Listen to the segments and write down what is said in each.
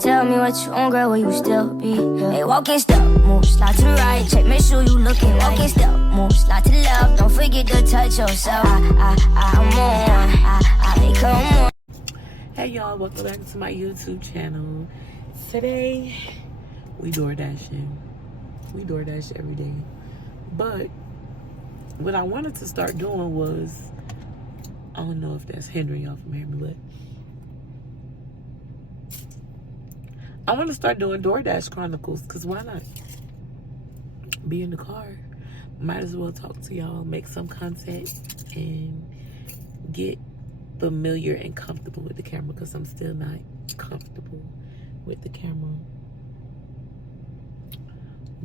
Tell me what you want, girl, will you still be? Hey, walking step, move, slide to the right. Check, make sure you looking right. Walking step, move, slide to the left. Don't forget to touch yourself. I'm on. Come on. Hey y'all, welcome back to my YouTube channel. Today, we DoorDashing. We DoorDash every day. But what I wanted to start doing was, I don't know if that's hindering y'all from hearing me, but I want to start doing DoorDash Chronicles, because why not? Be in the car. Might as well talk to y'all, make some content, and get familiar and comfortable with the camera, because I'm still not comfortable with the camera.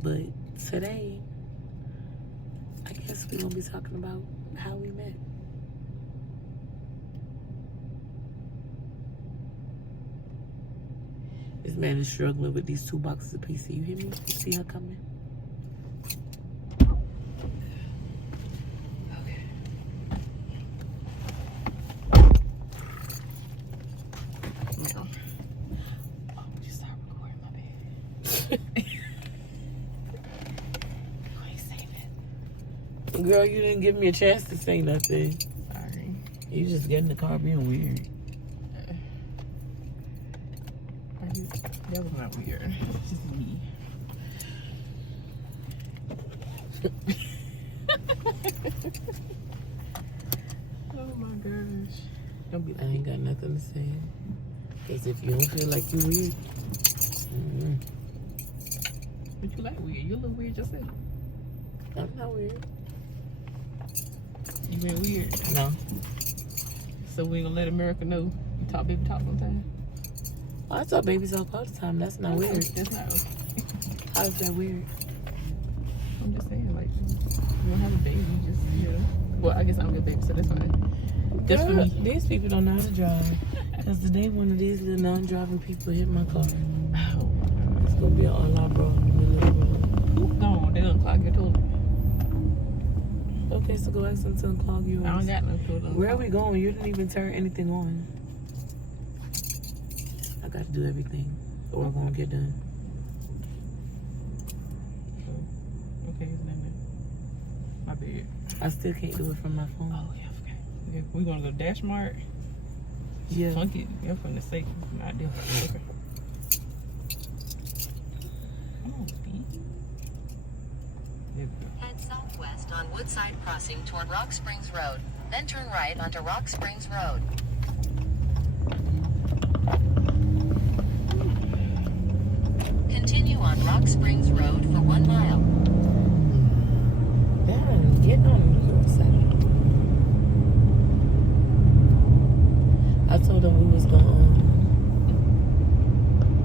But today, I guess we're going to be talking about how we met. This man is struggling with these 2 boxes of pizza. You hear me? You see her coming? Okay. Now. Oh, you start recording, my bad. I ain't saying that. Girl, you didn't give me a chance to say nothing. Sorry. You just get in the car being weird. That was not weird. It's just me. Oh my gosh. Don't be. I ain't got nothing to say. Because if you don't feel like you weird. But you like weird. You a little weird yourself. I'm not weird. You been weird? No. So we ain't gonna let America know you talk baby talk sometimes? Oh, I talk baby talk all the time. That's not weird. That's not okay. How is that weird? I'm just saying, like, you don't have a baby, just, you know. Well, I guess I don't get a baby, so that's fine. Just for me. These people don't know how to drive. Because the day one of these little non-driving people hit my car. Oh, it's going to be an all-out brawl in the middle of the road. No, they don't clog your toilet. Okay, so go ask them to unclog yours. I don't got no toilet. Where are we going? You didn't even turn anything on. I got to do everything, or it won't get done. Okay, it's not there. My bad. I still can't do it from my phone. Oh, yeah, okay. Yeah, we're going to go to Dash Mart. Yeah. Funky. You're from the sake. Not there. Okay. Come on, speed. There we go. Head southwest on Woodside Crossing toward Rock Springs Road. Then turn right onto Rock Springs Road. Continue on Rock Springs Road for 1 mile. Damn, get on the New York side. I told them we was going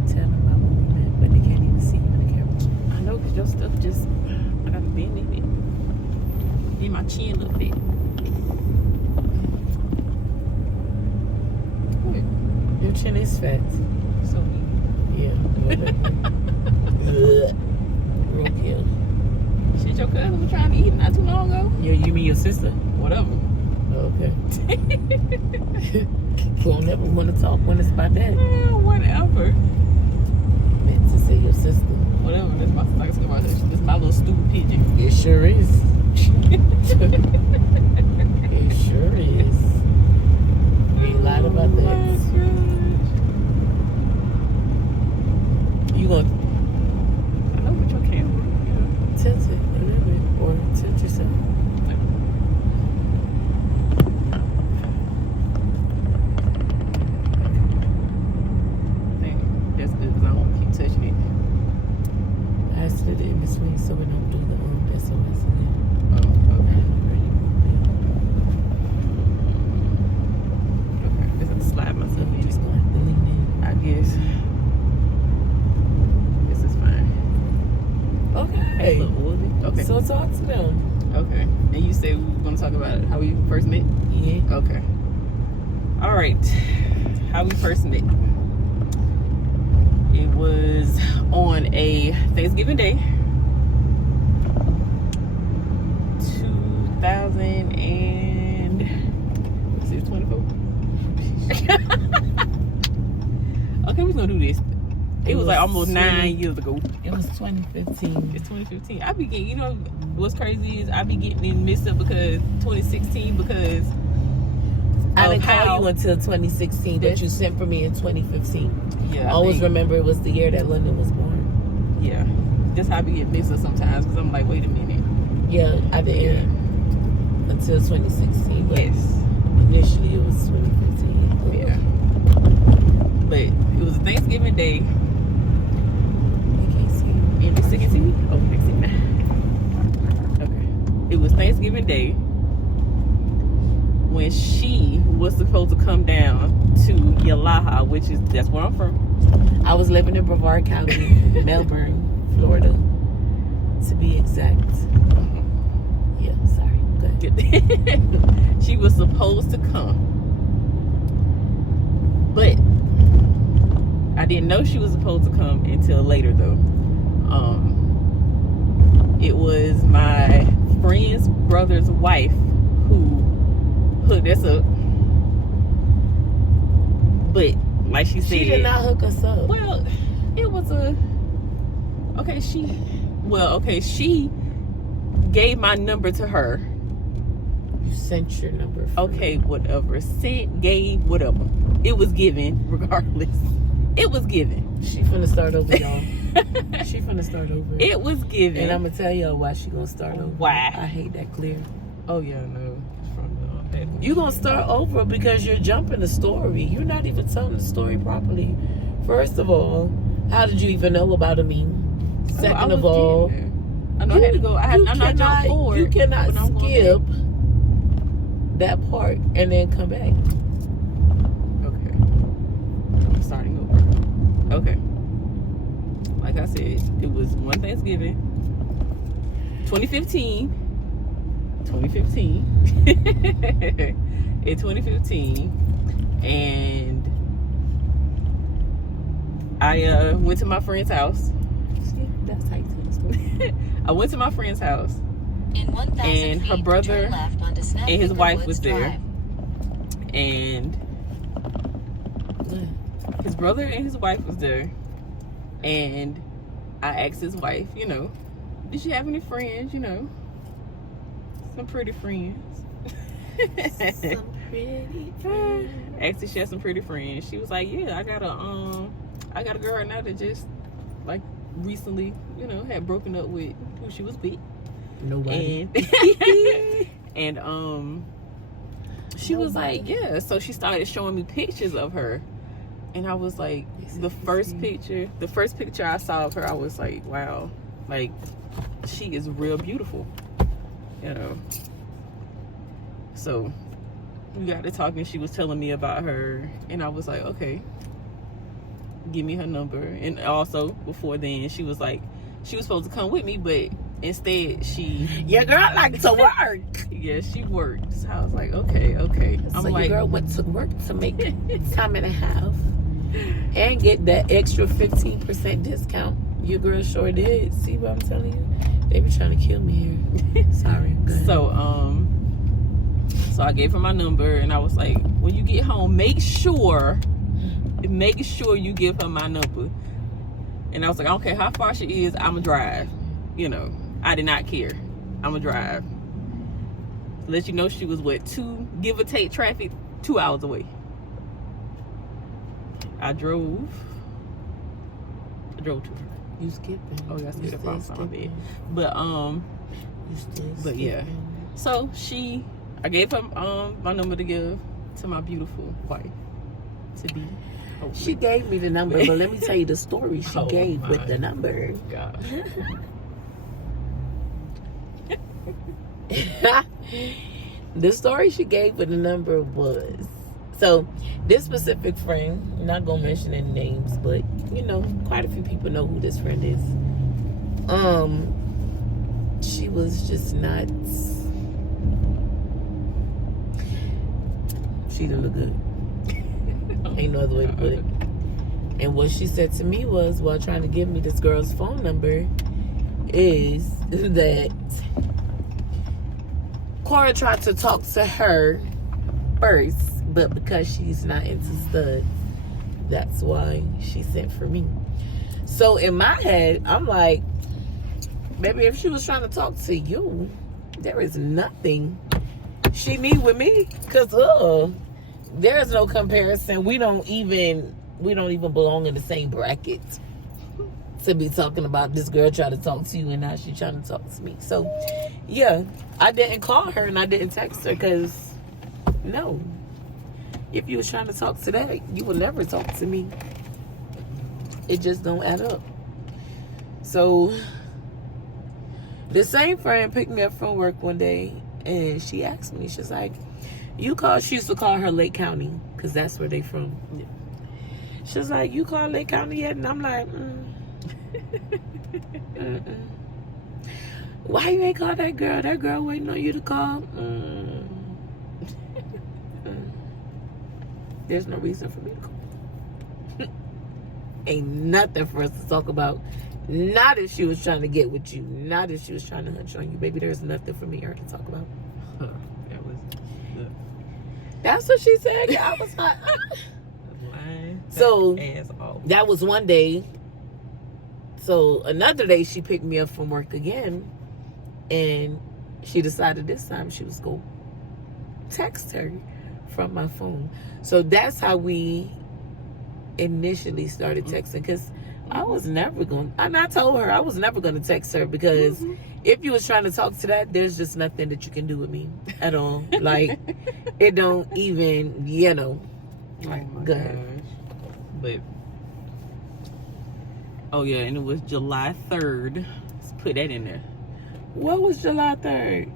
to tell them about what we met, but they can't even see you in the camera. I know, because your stuff just, I got to bend in it. Need my chin a little bit. What? Your chin is fat. So yeah. Real kill. Shit, your cousin was trying to eat not too long ago. Yeah, you mean your sister? Whatever. Okay. We don't ever want to talk when it's about that. Yeah, whatever. Meant to say your sister. Whatever. That's my, like I said, that's my little stupid pigeon. It sure is. It sure is. You ain't lied about that. You gonna? I know with your camera. Yeah. Tilt it a little bit, or tilt yourself. I think that's good because I don't keep touching it. I slid it in between so we don't do the SOS again. Oh, okay. Okay, just have to slide myself in. Just gonna have to lean in, I guess. Okay. Okay. So talk to them. Okay. And you say we were going to talk about how we first met? Yeah. Okay. All right. How we first met. It was on a Thanksgiving Day. 2024? Okay, we're going to do this. It was like almost 9 years ago. It was 2015. It's 2015. I be getting, what's crazy is I be getting it mixed up because 2016 because I didn't call you until 2016, but you sent for me in 2015. Yeah. I always remember it was the year that London was born. Yeah. That's how I be getting mixed up sometimes because I'm like, wait a minute. Yeah, I didn't until 2016. But yes. Initially, it was 2015. Yeah. But it was a Thanksgiving Day. You can't see it. And you still can see me? Oh, you can see me now. Okay. It was Thanksgiving Day when she was supposed to come down to Yalaha, that's where I'm from. I was living in Brevard County, Melbourne, Florida, to be exact. Yeah, sorry. Go ahead. She was supposed to come, but I didn't know she was supposed to come until later, though. It was my friend's brother's wife who hooked us up. But like she said, she did not hook us up. Well, it was she gave my number to her. You sent your number. Okay, whatever. Sent, gave, whatever. It was given, regardless. It was given. She finna start over, y'all. She finna start over. It was given. And I'm gonna tell y'all why she gonna start over. Why? I hate that clear. Oh, yeah, no. You gonna start over because you're jumping the story. You're not even telling the story properly. First of all, how did you even know about me? Second of all, I know I had to go. I'm not jumping forward. You cannot skip that part and then come back. Okay. I'm starting over. Okay. Like I said, it was one Thanksgiving. 2015. In 2015. And I went to my friend's house. That's how you tell the story. I went to my friend's house. In 1,000 And her feet, brother turn left onto and his Snapfinger wife Woods was there. Drive. And his brother and his wife was there. And I asked his wife, did she have any friends, some pretty friends. Some pretty friends. Asked if she had some pretty friends. She was like, yeah, I got a girl right now that just like recently, had broken up with who she was with. Nobody. And she was like, yeah. So she started showing me pictures of her. And I was like, the first picture I saw of her, I was like, wow, like she is real beautiful, So we got to talking. She was telling me about her, and I was like, okay, give me her number. And also before then, she was like, she was supposed to come with me, but instead your girl likes to work. Yeah, she worked. So I was like, okay. So your girl went to work to make time and a half and get that extra 15% discount. Your girl sure did. See what I'm telling you? They be trying to kill me here. Sorry. So I gave her my number, and I was like, when you get home, make sure you give her my number. And I was like, I don't care how far she is, I'ma drive. I did not care. I'ma drive. Let you know she was give or take traffic, 2 hours away. I drove to her. You skipping. Oh, yeah, I skipped that my bed. But yeah. So I gave her my number to give to my beautiful wife to be. She gave me the number, but let me tell you the story she gave with the number. God. The story she gave with the number was, so this specific friend, I'm not gonna mention any names, but quite a few people know who this friend is. She was just not. She didn't look good. Ain't no other way to put it. And what she said to me was, while trying to give me this girl's phone number, is that Cora tried to talk to her first, but because she's not into studs, that's why she sent for me. So in my head, I'm like, baby, if she was trying to talk to you, there is nothing she need with me. Cause there is no comparison. We don't even belong in the same bracket to be talking about this girl trying to talk to you and now she trying to talk to me. So yeah, I didn't call her and I didn't text her because no. If you was trying to talk to that, you would never talk to me. It just don't add up. So the same friend picked me up from work one day and she asked me, she's like, she used to call her Lake County because that's where they from. She's like, you call Lake County yet? And I'm like, why you ain't call that girl? That girl waiting on you to call. There's no reason for me to call. Ain't nothing for us to talk about. Not if she was trying to get with you. Not if she was trying to hunch on you. Baby, there's nothing for me and her to talk about. That's what she said. Yeah, I was like, so that was one day. So another day she picked me up from work again. And she decided this time she was going to text her from my phone. So that's how we initially started texting. Because I was never going to, and I told her I was never going to text her because if you was trying to talk to that, there's just nothing that you can do with me at all. Like, it don't even, Oh my good. gosh. But, oh yeah, and it was July 3rd. Let's put that in there. What was July 3rd?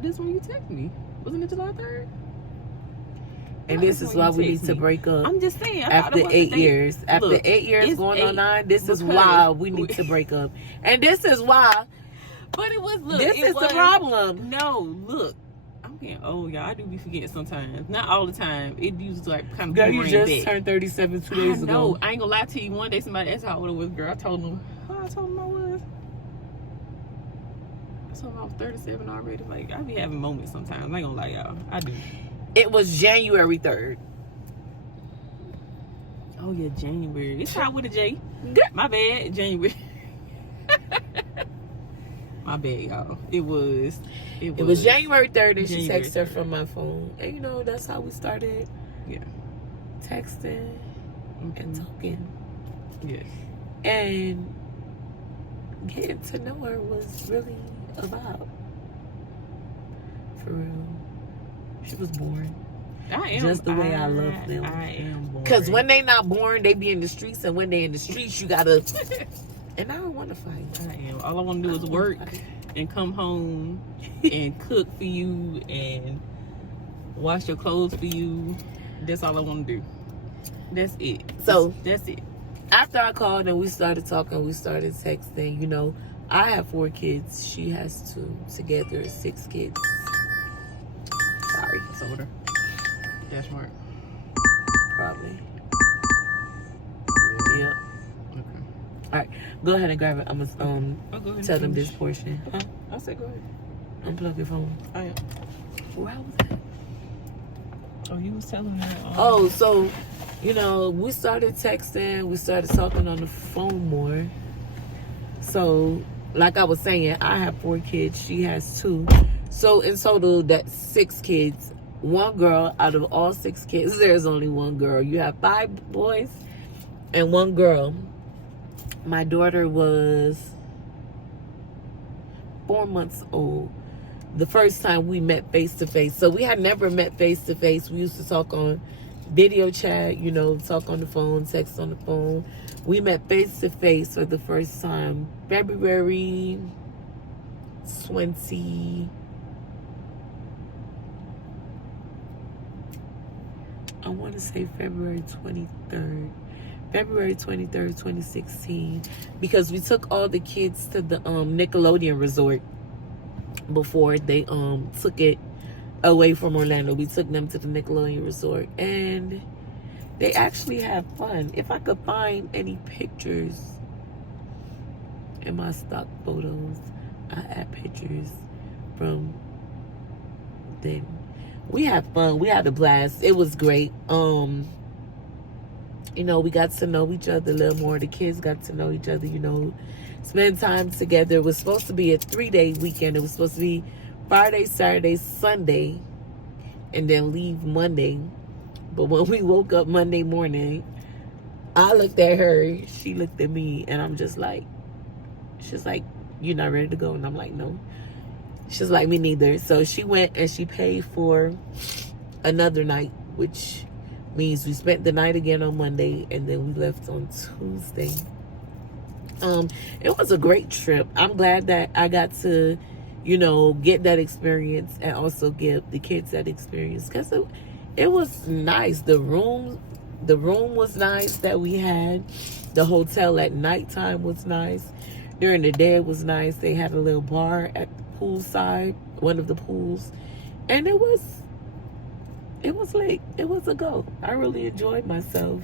This one you texted me. Wasn't it July 3rd? And this is why we need to break up. I'm just saying. After 8 years. After 8 years going on 9, this is why we need to break up. And this is why. But it was, this is the problem. No, look. I'm getting old, y'all. I do be forgetting sometimes. Not all the time. It used to like kind of girl, you just turned 37 2 days ago. No, I ain't gonna lie to you. One day somebody asked how old I was, girl. I told them I was. I told them I was 37 already. Like, I be having moments sometimes. I ain't gonna lie, y'all. I do. It was January 3rd. Oh yeah, January. It's out with a J. My bad, January. My bad, y'all. It was January 3rd and she texted her from my phone. And you know, that's how we started. Yeah. Texting and talking. Yes. And getting to know her was really a vibe. For real. She was born. I am. Just the way I love them. I am born. Because when they not born, they be in the streets. And when they in the streets, you gotta... And I don't want to fight. I am. All I want to do is work and come home and cook for you and wash your clothes for you. That's all I want to do. That's it. So that's it. After I called and we started talking, we started texting. You know, I have 4 kids. She has 2. Together, 6 kids. Sorry. It's over there. Dash mark. Probably. Yep. Okay. All right, go ahead and grab it. I'm gonna tell them this portion. Huh? I said go ahead. Unplug your phone. I am. Where was that? Oh, you was telling me. Oh, so you know, we started texting. We started talking on the phone more. So, like I was saying, I have 4 kids. She has 2. So in total, that's 6 kids. 1 girl out of all 6 kids. There's only 1 girl. You have 5 boys and 1 girl. My daughter was 4 months old the first time we met face to face. So we had never met face to face. We used to talk on video chat, you know, talk on the phone, text on the phone. We met face to face for the first time February 20. I want to say February 23rd. February 23rd, 2016, because we took all the kids to the Nickelodeon resort before they took it away from Orlando. We took them to the Nickelodeon resort and they actually had fun. If I could find any pictures in my stock photos, I add pictures from then. We had fun. We had a blast. It was great. You know, we got to know each other a little more. The kids got to know each other, you know, spend time together. It was supposed to be a 3-day weekend. It was supposed to be Friday, Saturday, Sunday, and then leave Monday. But when we woke up Monday morning, I looked at her, she looked at me, and I'm just like, she's like, "You're not ready to go?" And I'm like, "No." She's like, "Me neither." So she went and she paid for another night, which means we spent the night again on Monday, and then we left on Tuesday. It was a great trip. I'm glad that I got to, you know, get that experience and also give the kids that experience, because it was nice. The room was nice that we had. The hotel at nighttime was nice. During the day it was nice. They had a little bar at the poolside, one of the pools, and it was like, it was a go. I really enjoyed myself.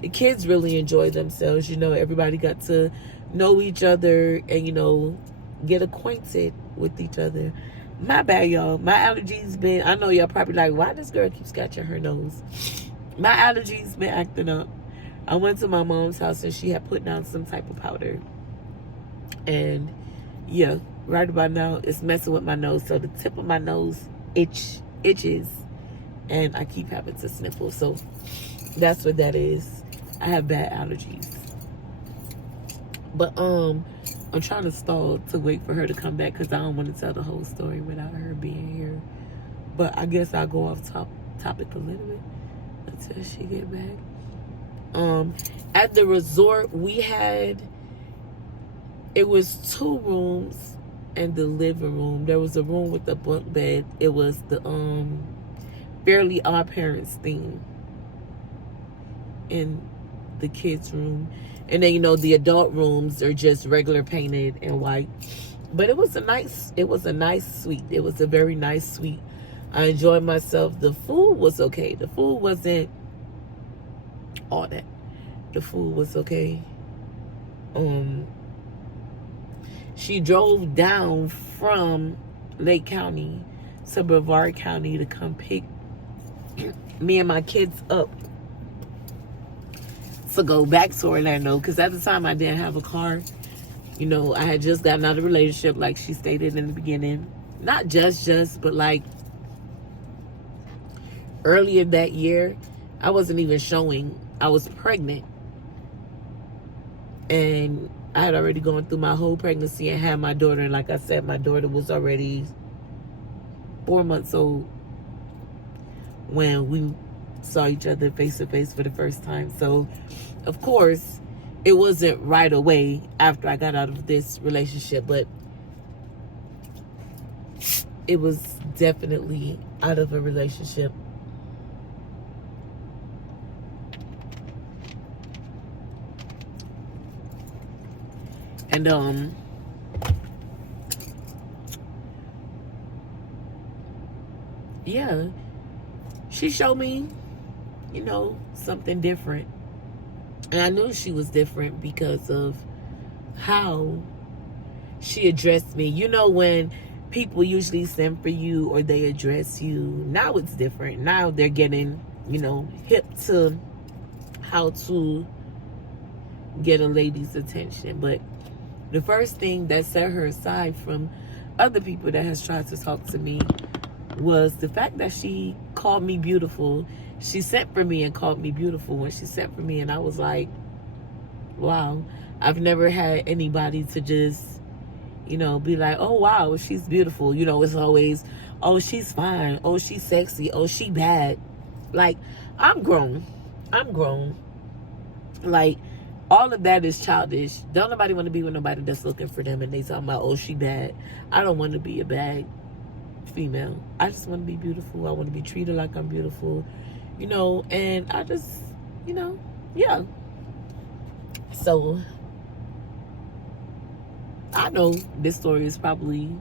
The kids really enjoyed themselves. You know, everybody got to know each other and, you know, get acquainted with each other. My bad, y'all. My allergies been, I know y'all probably like, why this girl keeps scratching her nose? My allergies been acting up. I went to my mom's house and she had put down some type of powder. And yeah, right about now, it's messing with my nose. So the tip of my nose itches. And I keep having to sniffle. So that's what that is. I have bad allergies. But I'm trying to stall to wait for her to come back, because I don't want to tell the whole story without her being here. But I guess I'll go off topic a little bit until she get back. At the resort, it was 2 rooms and the living room. There was a room with a bunk bed. It was the Fairly Odd Parents theme in the kids' room. And then, you know, the adult rooms are just regular painted and white. But it was a nice suite. It was a very nice suite. I enjoyed myself. The food was okay. The food wasn't all that. The food was okay. She drove down from Lake County to Brevard County to come pick me and my kids up to go back to Orlando, because at the time I didn't have a car. You know, I had just gotten out of a relationship, like she stated in the beginning. Not just, but like earlier that year, I wasn't even showing. I was pregnant. And I had already gone through my whole pregnancy and had my daughter. And like I said, my daughter was already 4 months old when we saw each other face to face for the first time. So, of course, it wasn't right away after I got out of this relationship, but it was definitely out of a relationship. And yeah, she showed me, you know, something different. And I knew she was different because of how she addressed me. You know, when people usually send for you or they address you, now it's different. Now they're getting, you know, hip to how to get a lady's attention. But the first thing that set her aside from other people that has tried to talk to me was the fact that she called me beautiful. She sent for me and called me beautiful when she sent for me. And I was like, wow, I've never had anybody to just, you know, be like, oh, wow, she's beautiful. You know, it's always, oh, she's fine. Oh, she's sexy. Oh, she bad. Like, I'm grown. Like, all of that is childish. Don't nobody want to be with nobody that's looking for them and they talking about, oh, she bad. I don't want to be a bad female. I just want to be beautiful. I want to be treated like I'm beautiful, you know. And I just, you know, yeah. So I know this story is probably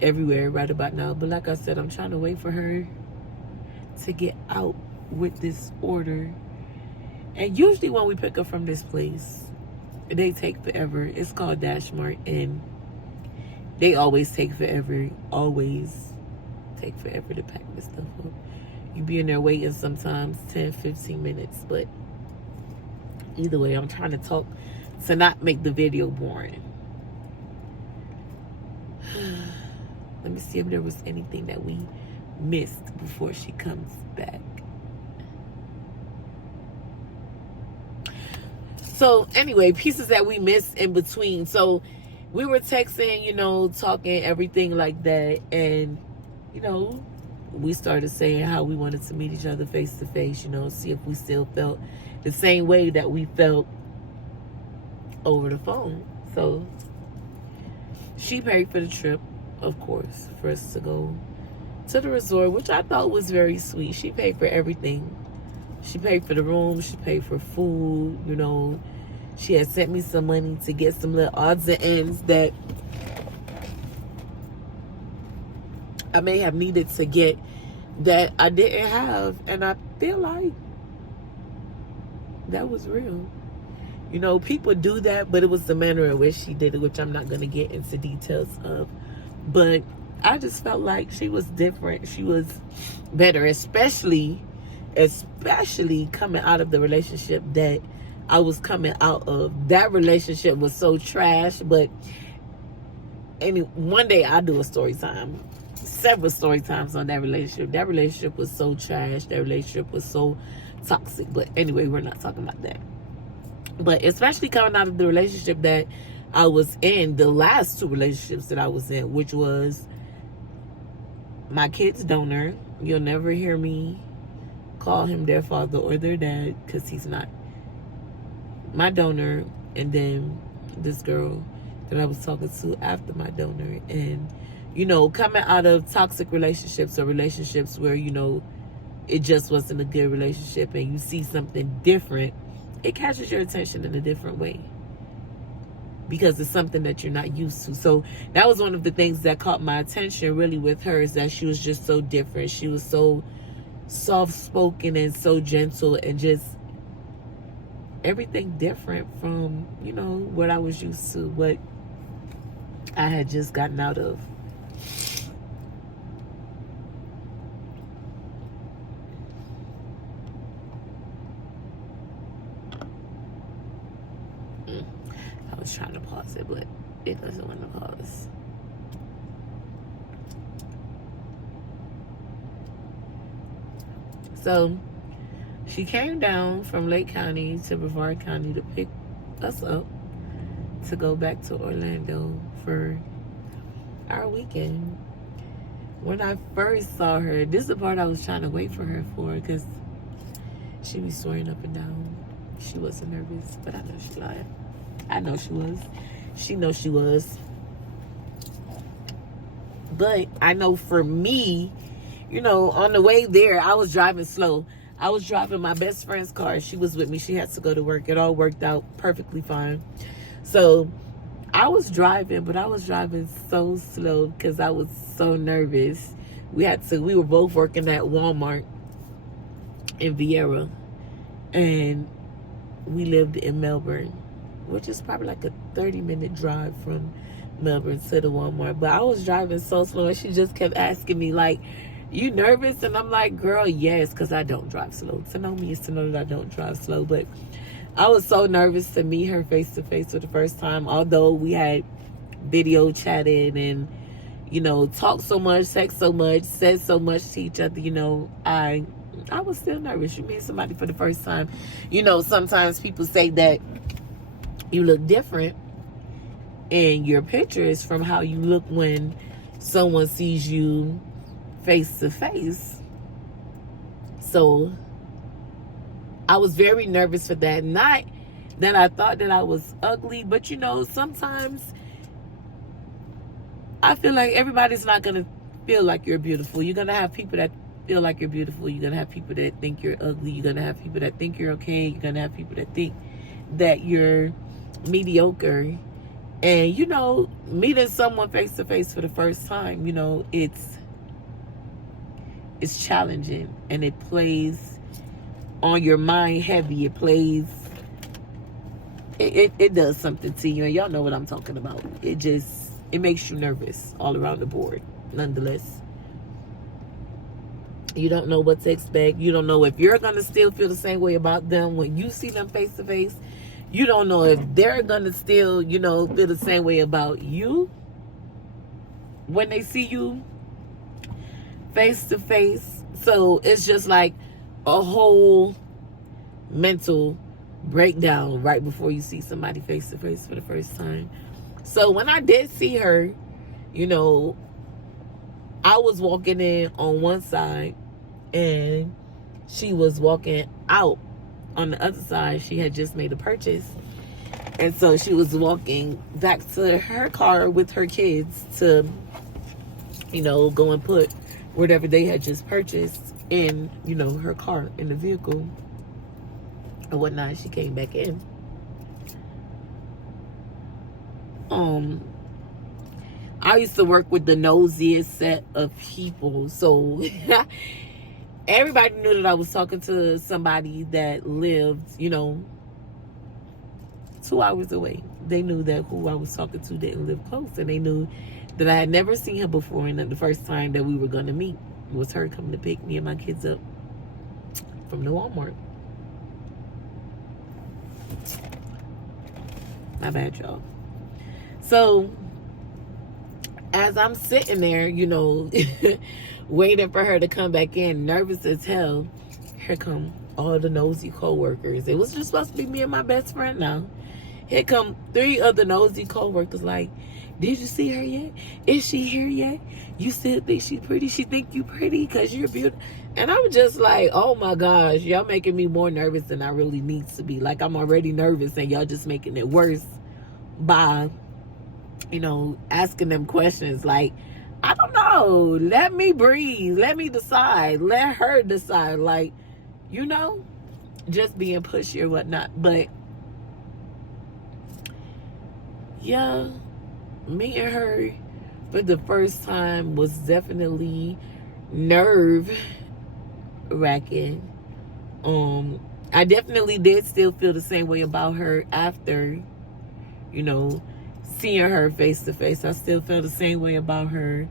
everywhere right about now, but like I said, I'm trying to wait for her to get out with this order. And usually when we pick up from this place, they take forever. It's called Dash Mart, and they always take forever. Always take forever to pack this stuff up. You be in there waiting sometimes 10, 15 minutes, but Either way, I'm trying to talk to not make the video boring. Let me see if there was anything that we missed before she comes back. So anyway, pieces that we missed in between. So we were texting, you know, talking, everything like that. And, you know, we started saying how we wanted to meet each other face to face, you know, see if we still felt the same way that we felt over the phone. So she paid for the trip, of course, for us to go to the resort, which I thought was very sweet. She paid for everything. She paid for the room. She paid for food, you know. She had sent me some money to get some little odds and ends that I may have needed to get that I didn't have. And I feel like that was real. You know, people do that, but it was the manner in which she did it, which I'm not going to get into details of. But I just felt like she was different. She was better, especially coming out of the relationship that I was coming out of. That relationship was so trash, but one day I'll do a story time. Several story times on that relationship. That relationship was so trash. That relationship was so toxic. But anyway, we're not talking about that. But especially coming out of the relationship that I was in, the last two relationships that I was in, which was my kid's donor. You'll never hear me call him their father or their dad, because he's not. My donor, and then this girl that I was talking to after my donor. And, you know, coming out of toxic relationships or relationships where, you know, it just wasn't a good relationship and you see something different, it catches your attention in a different way because it's something that you're not used to. So that was one of the things that caught my attention really with her, is that she was just so different. She was so soft-spoken and so gentle and just everything different from, you know, what I was used to, what I had just gotten out of. I was trying to pause it, but it doesn't want to pause. So she came down from Lake County to Brevard County to pick us up to go back to Orlando for our weekend. When I first saw her, this is the part I was trying to wait for her for, because she was swearing up and down. She wasn't nervous, but I know she lied. I know she was. She knows she was. But I know for me, you know, on the way there, I was driving slow. I was driving my best friend's car. She was with me. She had to go to work. It all worked out perfectly fine. So I was driving, but I was driving so slow because I was so nervous. We were both working at Walmart in Vieira, and we lived in Melbourne, which is probably like a 30-minute drive from Melbourne to the Walmart. But I was driving so slow, and she just kept asking me, like, you nervous? And I'm like, girl, yes, because I don't drive slow. To know me is to know that I don't drive slow. But I was so nervous to meet her face to face for the first time, although we had video chatted and, you know, talked so much, text so much, said so much to each other. You know, I was still nervous. You meet somebody for the first time. You know, sometimes people say that you look different in your pictures from how you look when someone sees you face to face. So I was very nervous for that. Not that I thought that I was ugly, but you know, sometimes I feel like everybody's not gonna feel like you're beautiful. You're gonna have people that feel like you're beautiful. You're gonna have people that think you're ugly. You're gonna have people that think you're okay. You're gonna have people that think that you're mediocre. And you know, meeting someone face to face for the first time, you know, it's challenging, and it plays on your mind heavy. It plays, it does something to you, and y'all know what I'm talking about. It makes you nervous all around the board, nonetheless. You don't know what to expect. You don't know if you're going to still feel the same way about them when you see them face to face. You don't know if they're going to still, feel the same way about you when they see you face to face. So it's just like a whole mental breakdown right before you see somebody face to face for the first time. So when I did see her, I was walking in on one side and she was walking out on the other side. She had just made a purchase. And so she was walking back to her car with her kids to, go and put whatever they had just purchased in, her car, in the vehicle and whatnot. She came back in. I used to work with the nosiest set of people. So everybody knew that I was talking to somebody that lived, 2 hours away. They knew that who I was talking to didn't live close. And they knew that I had never seen her before. And that the first time that we were going to meet was her coming to pick me and my kids up from the Walmart. My bad, y'all. So as I'm sitting there, waiting for her to come back in, nervous as hell, here come all the nosy co-workers. It was just supposed to be me and my best friend now. Here come 3 other nosy co-workers like, did you see her yet? Is she here yet? You still think she's pretty? She think you pretty because you're beautiful? And I'm just like, oh my gosh, y'all making me more nervous than I really need to be. Like, I'm already nervous and y'all just making it worse by asking them questions. Like, I don't know, let me breathe, let me decide, let her decide, like, just being pushy or whatnot. But yeah, me and her for the first time was definitely nerve wracking. I definitely did still feel the same way about her after seeing her face to face. I still feel the same way about her.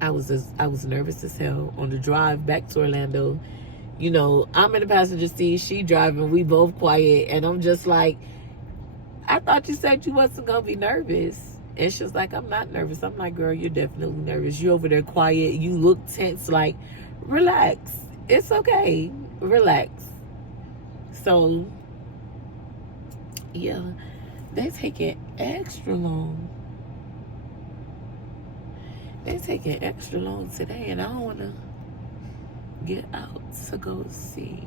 I was nervous as hell on the drive back to Orlando. I'm in the passenger seat, she driving, we both quiet, and I'm just like, I thought you said you wasn't gonna be nervous. And she's like, I'm not nervous. I'm like, girl, you're definitely nervous. You over there quiet, you look tense. Like, relax, it's okay, relax. So yeah, they taking extra long. They taking extra long today, and I don't want to get out to go see.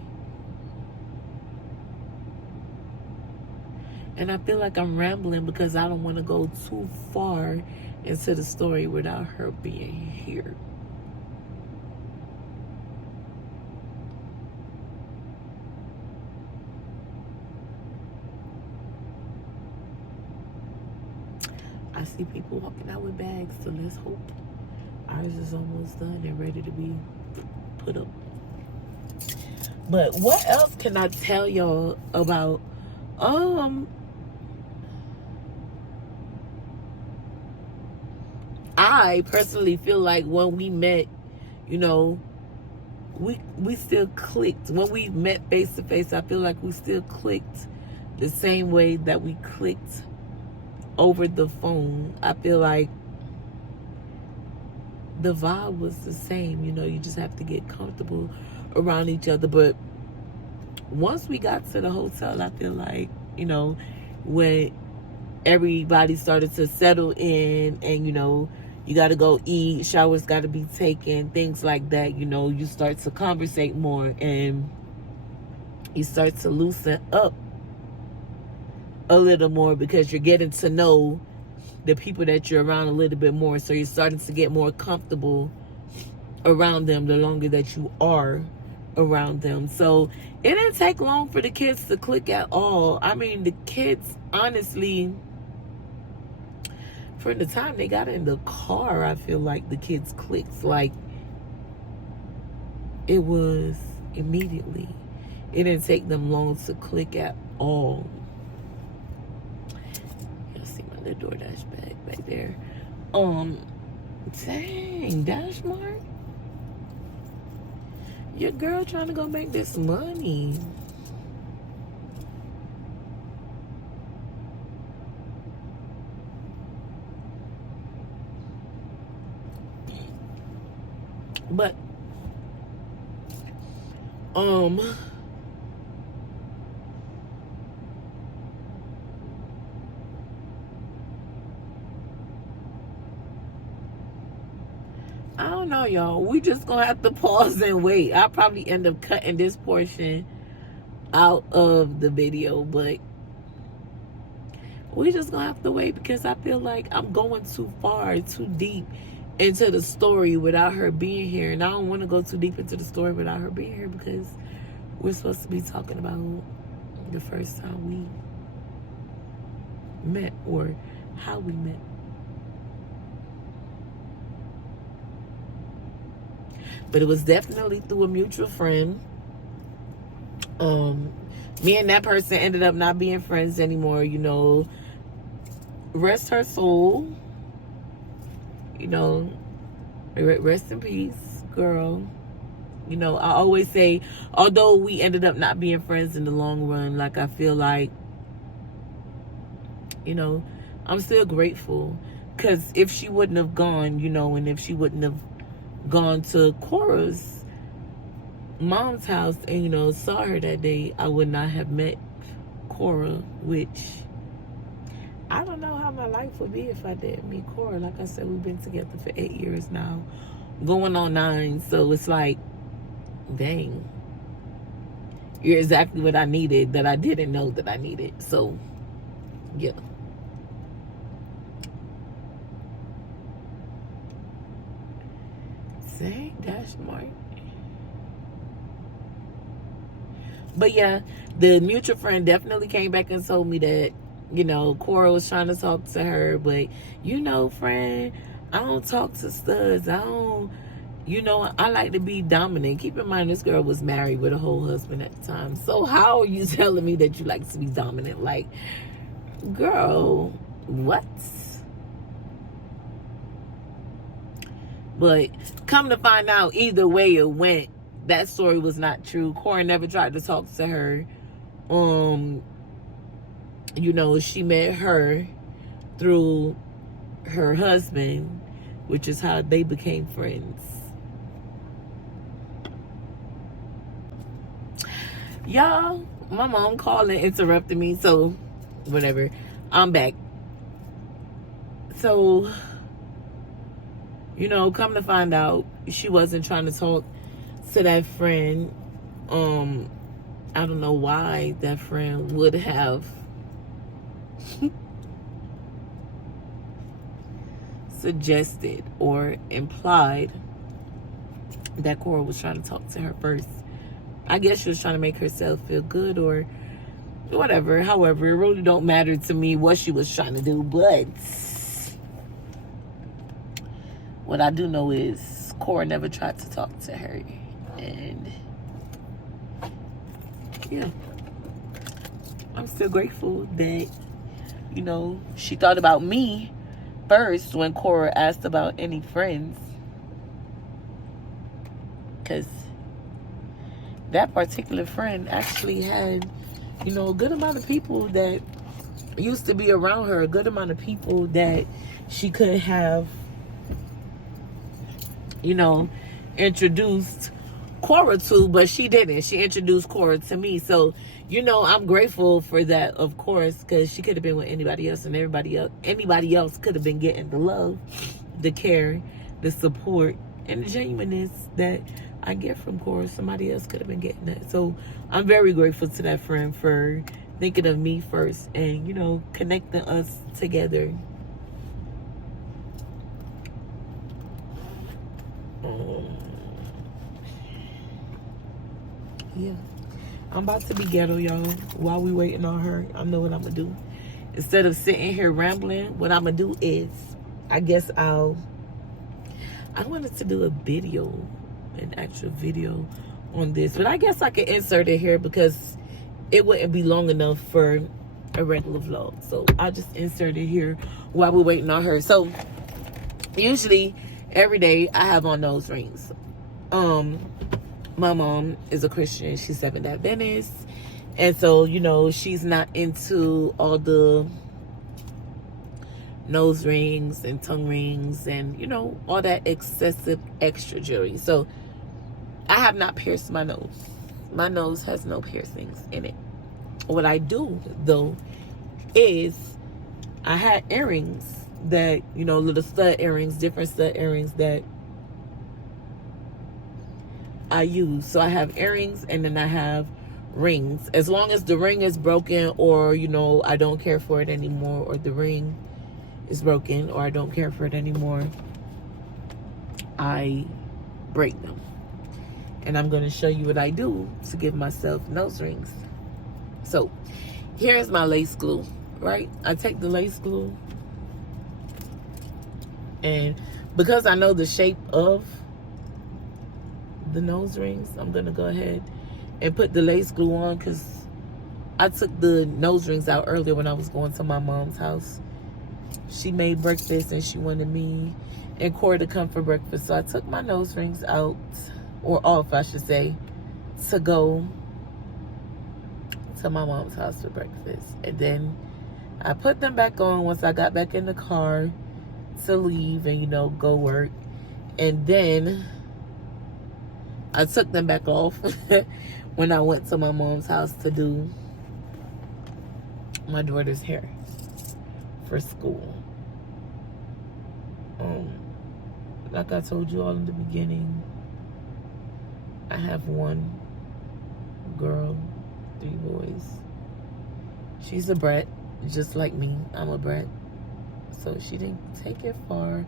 And I feel like I'm rambling because I don't want to go too far into the story without her being here. I see people walking out with bags, so let's hope ours is almost done and ready to be put up. But what else can I tell y'all about? I personally feel like when we met, we still clicked. When we met face to face, I feel like we still clicked the same way that we clicked over the phone. I feel like the vibe was the same. You just have to get comfortable around each other. But once we got to the hotel, I feel like, when everybody started to settle in and, you got to go eat, showers got to be taken, things like that, you start to conversate more and you start to loosen up a little more because you're getting to know the people that you're around a little bit more. So you're starting to get more comfortable around them the longer that you are around them. So it didn't take long for the kids to click at all. I mean, the kids, honestly, from the time they got in the car, I feel like the kids clicked. Like, it was immediately. It didn't take them long to click at all. You'll see my little DoorDash bag back there. Dang, Dash Mart. Your girl trying to go make this money. But I don't know, y'all. We just gonna have to pause and wait. I'll probably end up cutting this portion out of the video, but we just gonna have to wait because I feel like I'm going too far, too deep into the story without her being here. And I don't want to go too deep into the story without her being here because we're supposed to be talking about the first time we met or how we met. But it was definitely through a mutual friend. Me and that person ended up not being friends anymore, you know. Rest her soul. You know, rest in peace, girl. You know, I always say, although we ended up not being friends in the long run, like I feel like, you know, I'm still grateful. Because if she wouldn't have gone, you know, and if she wouldn't have gone to Cora's mom's house and, you know, saw her that day, I would not have met Cora, which I don't know how my life would be if I didn't meet Cora. Like I said, we've been together for 8 years now, going on 9. So it's like, dang, you're exactly what I needed that I didn't know that I needed. So, yeah. Dang, Dash Mart. But yeah, the mutual friend definitely came back and told me that, you know, Cora was trying to talk to her, but, you know, friend, I don't talk to studs. I don't, you know, I like to be dominant. Keep in mind, this girl was married with a whole husband at the time. So how are you telling me that you like to be dominant? Like, girl, what? But come to find out, either way it went, that story was not true. Cora never tried to talk to her. You know, she met her through her husband, which is how they became friends. Y'all, my mom called and interrupted me, so whatever. I'm back. So, you know, come to find out, she wasn't trying to talk to that friend. I don't know why that friend would have suggested or implied that Cora was trying to talk to her first. I guess she was trying to make herself feel good or whatever. However, it really don't matter to me what she was trying to do, but what I do know is Cora never tried to talk to her. And yeah, I'm still grateful that, you know, she thought about me first when Cora asked about any friends. Because that particular friend actually had, you know, a good amount of people that used to be around her, a good amount of people that she could have, you know, introduced Cora to, but she didn't. She introduced Cora to me. So, you know, I'm grateful for that, of course, because she could have been with anybody else, and anybody else could have been getting the love, the care, the support, and the genuineness that I get from Cora. Somebody else could have been getting that. So I'm very grateful to that friend for thinking of me first and, you know, connecting us together. Yeah, I'm about to be ghetto, y'all. While we waiting on her, I know what I'm gonna do. Instead of sitting here rambling, what I'm gonna do is, I guess I wanted to do a video, an actual video on this, but I guess I could insert it here because it wouldn't be long enough for a regular vlog. So I'll just insert it here while we're waiting on her. So usually every day I have on nose rings. My mom is a Christian. She's Seventh Day Adventist. And so, you know, she's not into all the nose rings and tongue rings and, you know, all that excessive extra jewelry. So I have not pierced my nose. My nose has no piercings in it. What I do, though, is I had earrings that, you know, little stud earrings, different stud earrings that I use. So I have earrings and then I have rings. As long as the ring is broken, or, you know, I don't care for it anymore, or the ring is broken, or I don't care for it anymore, I break them. And I'm going to show you what I do to give myself nose rings. So here's my lace glue, right? I take the lace glue, and because I know the shape of the nose rings, I'm going to go ahead and put the lace glue on, because I took the nose rings out earlier when I was going to my mom's house. She made breakfast and she wanted me and Corey to come for breakfast. So I took my nose rings out, or off, I should say, to go to my mom's house for breakfast. And then I put them back on once I got back in the car to leave and, you know, go work. And then I took them back off when I went to my mom's house to do my daughter's hair for school. Like I told you all in the beginning, I have one girl, 3 boys. She's a brat, just like me. I'm a brat. So she didn't take it far.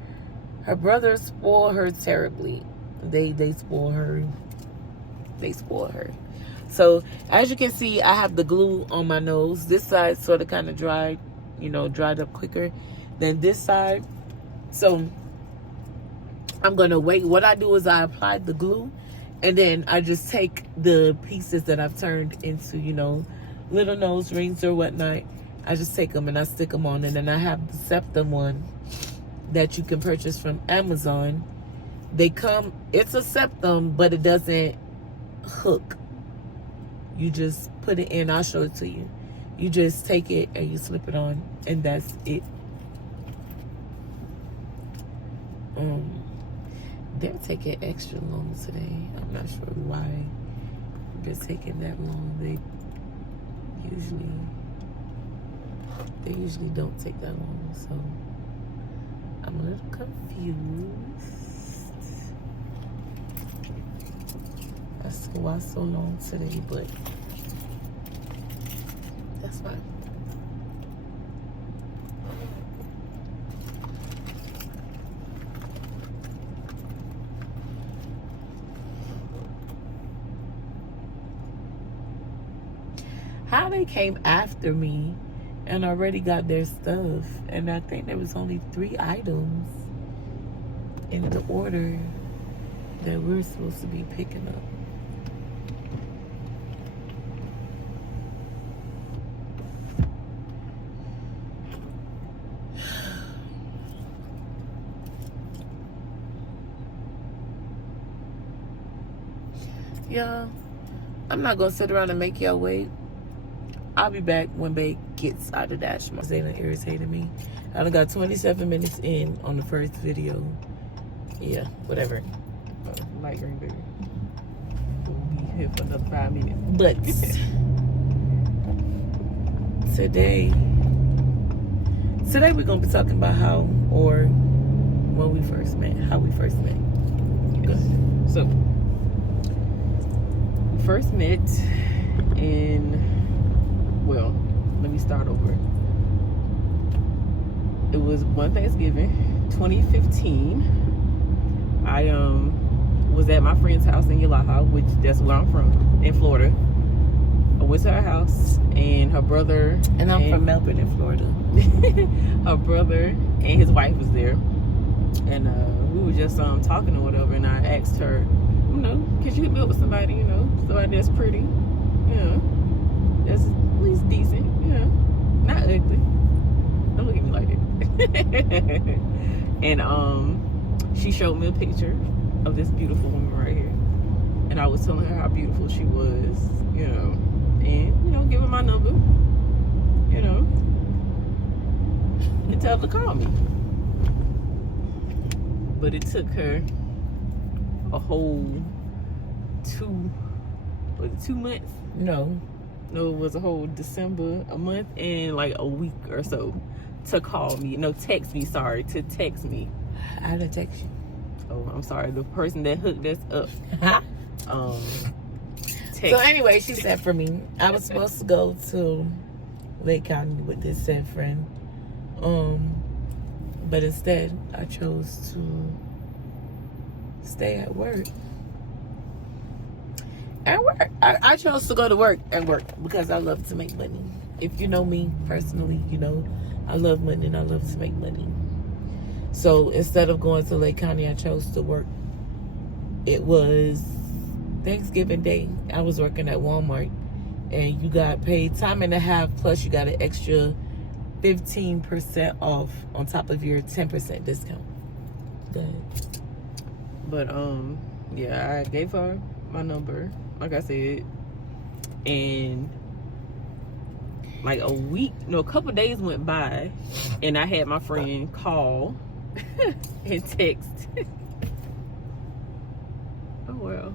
Her brothers spoil her terribly. They spoil her. They spoil her. So as you can see, I have the glue on my nose. This side sort of kind of dried, you know, dried up quicker than this side. So I'm going to wait. What I do is I apply the glue, and then I just take the pieces that I've turned into, you know, little nose rings or whatnot. I just take them and I stick them on. And then I have the septum one that you can purchase from Amazon. They come, it's a septum, but it doesn't hook. You just put it in. I'll show it to you. You just take it and you slip it on, and that's it. They're taking extra long today. I'm not sure why they're taking that long. They usually don't take that long, so I'm a little confused as to why so long today, but that's fine. How they came after me and already got their stuff, and I think there was only 3 items in the order that we're supposed to be picking up. Yeah, I'm not gonna sit around and make y'all wait. I'll be back when Bae gets out of Dash. They done irritated me. I done got 27 minutes in on the first video. Yeah, whatever. Light green, baby. We'll be here for another 5 minutes. But today we're gonna be talking about how we first met. Go ahead. So, we first met in, well, let me start over. It was one Thanksgiving, 2015. I was at my friend's house in Yalaha, which that's where I'm from, in Florida. I went to her house, and her brother, and I'm from Melbourne in Florida. Her brother and his wife was there, and we were just talking or whatever. And I asked her, you know, could you hook me up with somebody, you know, somebody that's pretty, you know, that's at least decent, you know, not ugly. Don't look at me like that. And she showed me a picture of this beautiful woman right here. And I was telling her how beautiful she was, you know, and, you know, give her my number, you know, and tell her to call me. But it took her a whole 2 months? No. No, it was a whole December, a month, and like a week or so to call me. No, text me, sorry, to text me. I didn't text you. Oh, I'm sorry. The person that hooked us up. So anyway, she said for me, I was supposed to go to Lake County with this said friend. But instead, I chose to stay at work. And work. I chose to go to work and work because I love to make money. If you know me personally, you know I love money and I love to make money. So instead of going to Lake County, I chose to work. It was Thanksgiving Day. I was working at Walmart, and you got paid time and a half, plus you got an extra 15% off on top of your 10% discount. Go ahead. But yeah, I gave her my number, like I said, and like a couple days went by, and I had my friend call and text. Oh well,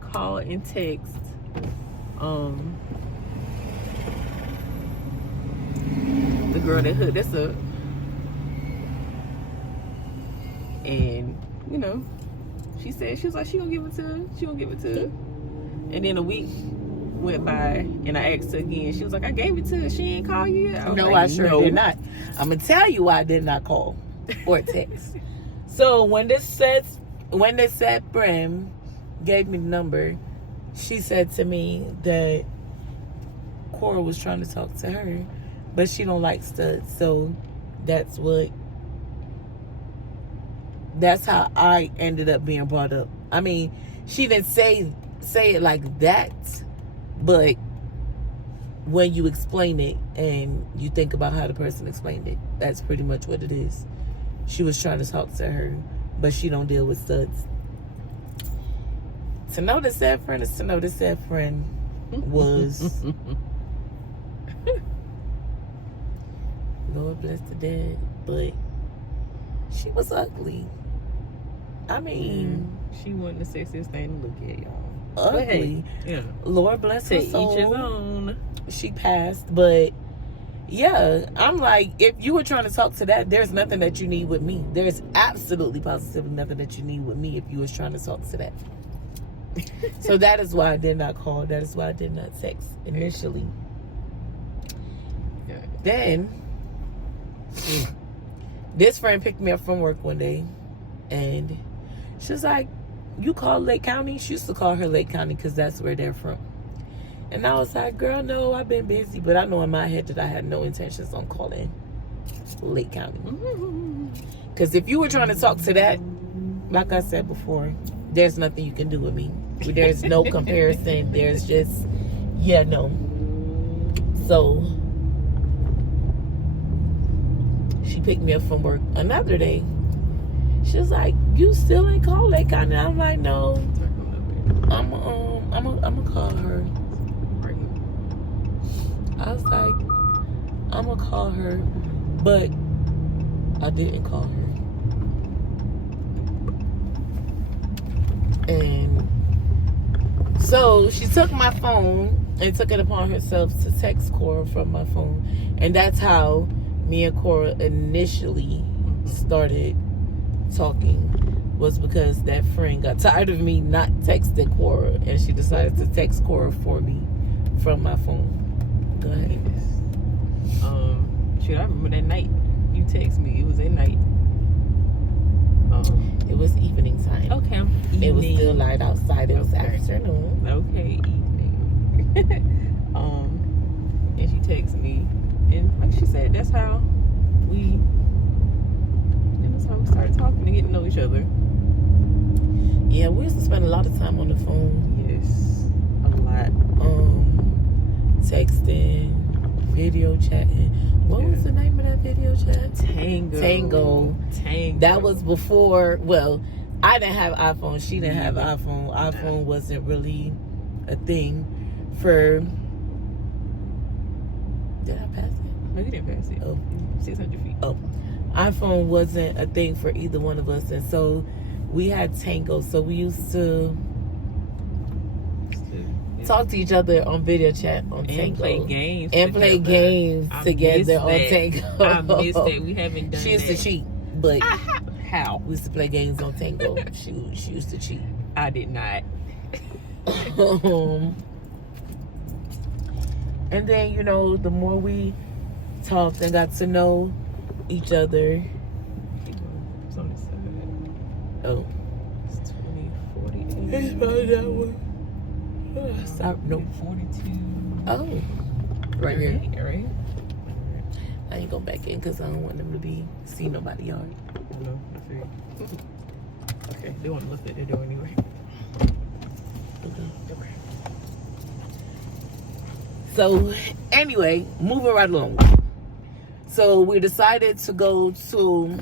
call and text. The girl that hooked us up, and you know, she was like she gonna give it to her. And then a week went by, and I asked her again. She was like, I gave it to her. She ain't call you yet? No, like, I sure did not. I'm gonna tell you why I did not call or text. So when this said friend gave me the number, she said to me that Cora was trying to talk to her, but she don't like studs. So that's how I ended up being brought up. I mean, she didn't say it like that, but when you explain it and you think about how the person explained it, that's pretty much what it is. She was trying to talk to her, but she don't deal with studs. To know the said friend is to know the said friend was Lord bless the dead, but she was ugly. I mean, she wasn't the sexiest thing to look at, y'all. Ugly. Hey, yeah. Lord bless her to soul. each his own. She passed, but yeah, I'm like, if you were trying to talk to that, there's nothing that you need with me. There's absolutely positively nothing that you need with me if you was trying to talk to that. So that is why I did not call. That is why I did not text initially. Yeah. Then this friend picked me up from work one day, and she was like, you call Lake County? She used to call her Lake County because that's where they're from. And I was like, girl, no, I've been busy. But I know in my head that I had no intentions on calling Lake County. Because if you were trying to talk to that, like I said before, there's nothing you can do with me. There's no comparison. There's just, yeah, no. So she picked me up from work another day. She was like, you still ain't called Lake County? I'm like, no. I'm gonna call her. I was like, I'm gonna call her, but I didn't call her. And so she took my phone and took it upon herself to text Cora from my phone. And that's how me and Cora initially started talking, was because that friend got tired of me not texting Cora, and she decided to text Cora for me from my phone. Go ahead. Shit, I remember that night you text me. It was at night. It was evening time. Okay. It was still light outside. It was Okay. afternoon. Okay, evening. And she texted me, and like she said, that's how we started talking and getting to know each other. Yeah, we used to spend a lot of time on the phone. Yes, a lot. Texting, video chatting. What was the name of that video chat? Tango. That was before. Well, I didn't have iPhone. She didn't have iPhone. iPhone wasn't really a thing for. Did I pass it? No, you didn't pass it. Oh, 600 feet. Oh, iPhone wasn't a thing for either one of us, and so we had Tango. So we used to talk to each other on video chat on Tango. And play games. And play games together on Tango. I missed that. We haven't done that. She used to cheat, but how? we used to play games on Tango. She used to cheat. I did not. And then, you know, the more we talked and got to know each other. It's on this side. Oh. It's 20, 48. It's about that one. Stop. Nope. 42. Oh. Right here. Right. I ain't going back in because I don't want them to see nobody yard. No, I figured. Okay, they want to look at their door anyway. Okay. So, anyway, moving right along. So, we decided to go to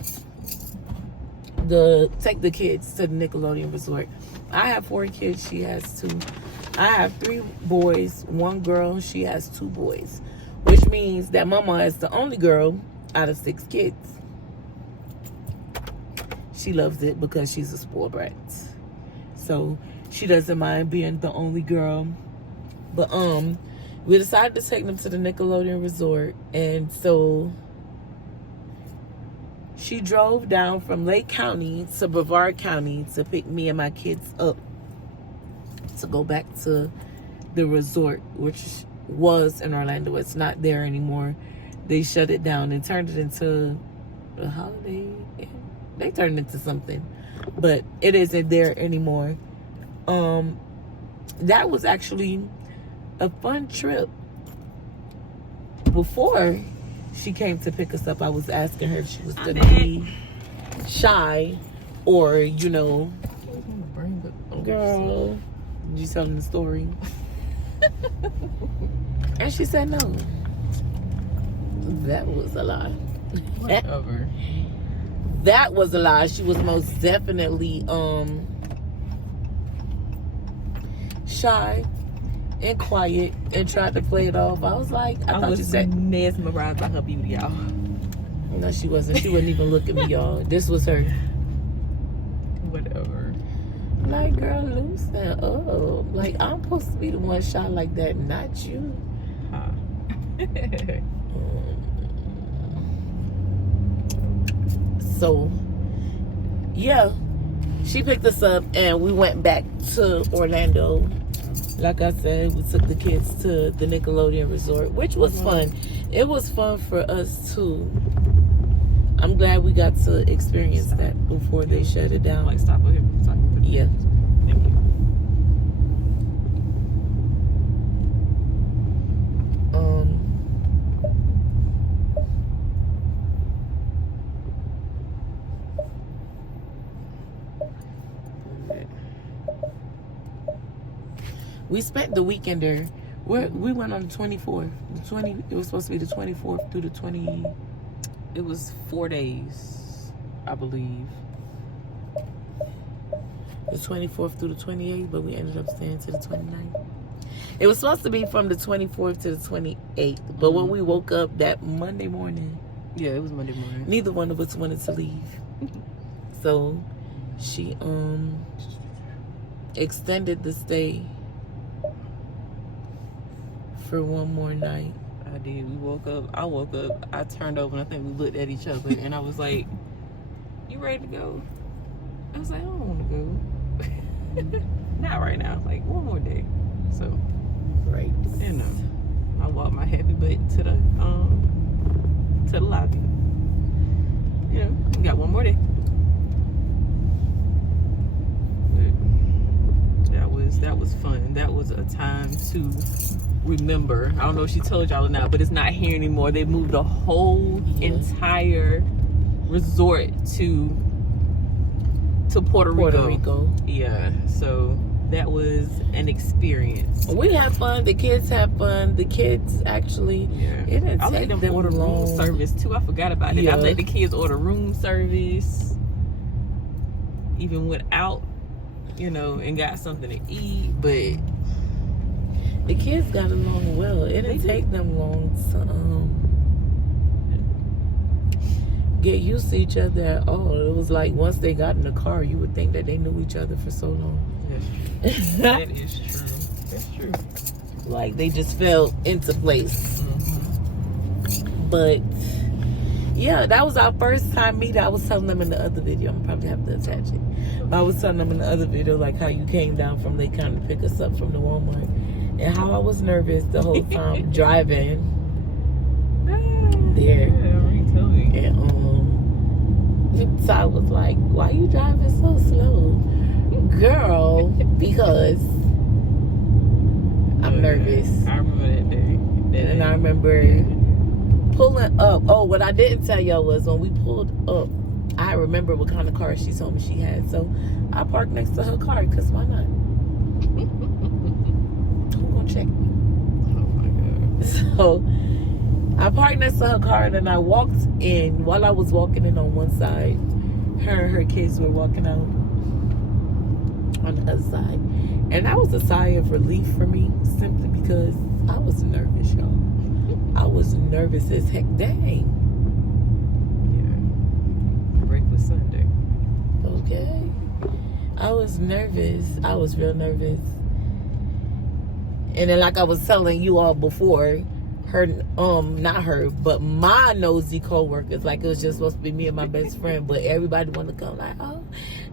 take the kids to the Nickelodeon Resort. I have 4 kids. She has 2. I have 3 boys, 1 girl. She has 2 boys. Which means that Mama is the only girl out of 6 kids. She loves it because she's a spoiled brat. So, she doesn't mind being the only girl. But, we decided to take them to the Nickelodeon Resort, and so she drove down from Lake County to Brevard County to pick me and my kids up to go back to the resort, which was in Orlando. It's not there anymore. They shut it down and turned it into a Holiday Inn. They turned it into something, but it isn't there anymore. That was actually a fun trip. Before she came to pick us up, I was asking her if she was going to be shy or, you know, girl, you telling the story. And she said no. That was a lie. Whatever. That was a lie. She was most definitely shy and quiet and tried to play it off. I was like, I thought you said mesmerized by her beauty, y'all. no, she wasn't. She wouldn't even look at me, y'all. This was her. Whatever. Like, girl, loosen up. Like, I'm supposed to be the one shy like that, not you. Huh. So, yeah, she picked us up and we went back to Orlando. Like I said, we took the kids to the Nickelodeon Resort, which was fun. It was fun for us too. I'm glad we got to experience that before they shut it down. Like, stop over here. Yeah. Thank you. We spent the weekend there. We went on the 24th. It was supposed to be the 24th through the 20. It was 4 days, I believe. The 24th through the 28th, but we ended up staying to the 29th. It was supposed to be from the 24th to the 28th, but when we woke up that Monday morning, yeah, it was Monday morning. neither one of us wanted to leave. So she extended the stay for one more night. I did. I woke up, I turned over, and I think we looked at each other, and I was like, you ready to go? I was like, I don't want to go. Not right now. Like, one more day. So, Right. you know, I walked my happy butt to the lobby. You know, we got one more day. But that was fun. That was a time to remember. I don't know if she told y'all or not, but it's not here anymore. They moved the whole entire resort to Puerto Rico. Rico. Yeah, so that was an experience. We had fun. The kids had fun. The kids actually, it didn't I let take them them order long. room service too. I forgot about it. Yeah. I let the kids order room service. Even went out, and got something to eat. But the kids got along well. It didn't take them long to get used to each other at all. It was like once they got in the car, you would think that they knew each other for so long. that is true. That's true. Like they just fell into place. Mm-hmm. But yeah, that was our first time meeting. I was telling them in the other video. I'm probably have to attach it. But I was telling them in the other video like how you came down from Lake County to pick us up from the Walmart, and how I was nervous the whole time driving there. Yeah, tell me. And so I was like, "Why you driving so slow, girl?" Because I'm nervous. I remember that day. And I remember pulling up. Oh, what I didn't tell y'all was when we pulled up, I remember what kind of car she told me she had. So I parked next to her car because why not? Who gonna check me? Oh my God. So I parked next to her car, and then I walked in. While I was walking in on one side, her and her kids were walking out on the other side. And that was a sigh of relief for me, simply because I was nervous, y'all. I was nervous as heck. Dang. Yeah. Breakfast Sunday. Okay. I was nervous. I was real nervous. And then like I was telling you all before, her, not her, but my nosy co-workers, like it was just supposed to be me and my best friend, but everybody wanted to come like, oh,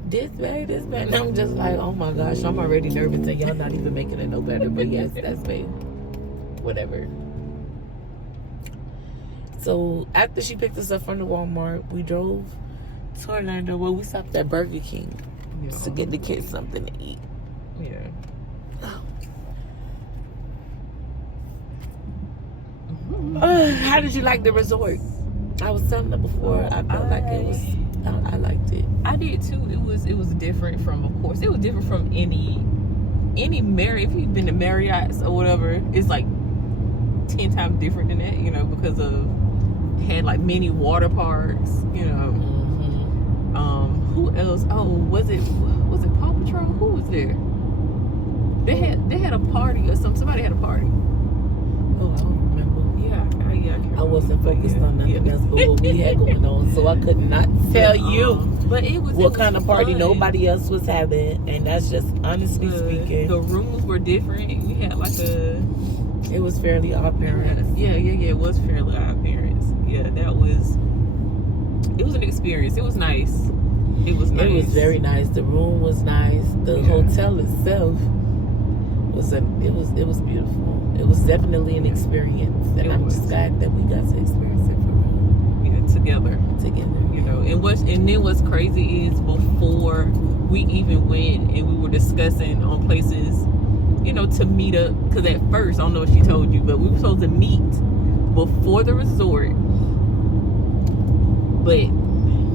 this bad. And I'm just like, oh my gosh, I'm already nervous and y'all not even making it no better. But yes, that's me. Whatever. So after she picked us up from the Walmart, we drove to Orlando. Well, we stopped at Burger King to get the kids something to eat. Yeah. How did you like the resort? I was telling them before. I felt like it was. I liked it. I did too. It was different from, of course, it was different from any Marriott. If you've been to Marriott's or whatever, it's like 10 times different than that, because of had like many water parks, Mm-hmm. Who else? Oh, was it Paw Patrol? Who was there? They had a party or somebody had a party. Oh, I don't remember. Yeah. I wasn't focused on nothing else but what we had going on, so I could not tell you but it was what kind of party fun. nobody else was having, and that's just honestly speaking. The rooms were different. We had like It was fairly our parents. Yeah. It was fairly our parents. Yeah, it was an experience. It was nice. It was nice. It was very nice. The room was nice. The hotel itself was beautiful. It was definitely an experience, and I'm just glad that we got to experience it for real. Yeah, together. And then what's crazy is before we even went and we were discussing on places, to meet up. Because at first, I don't know if she told you, but we were supposed to meet before the resort. But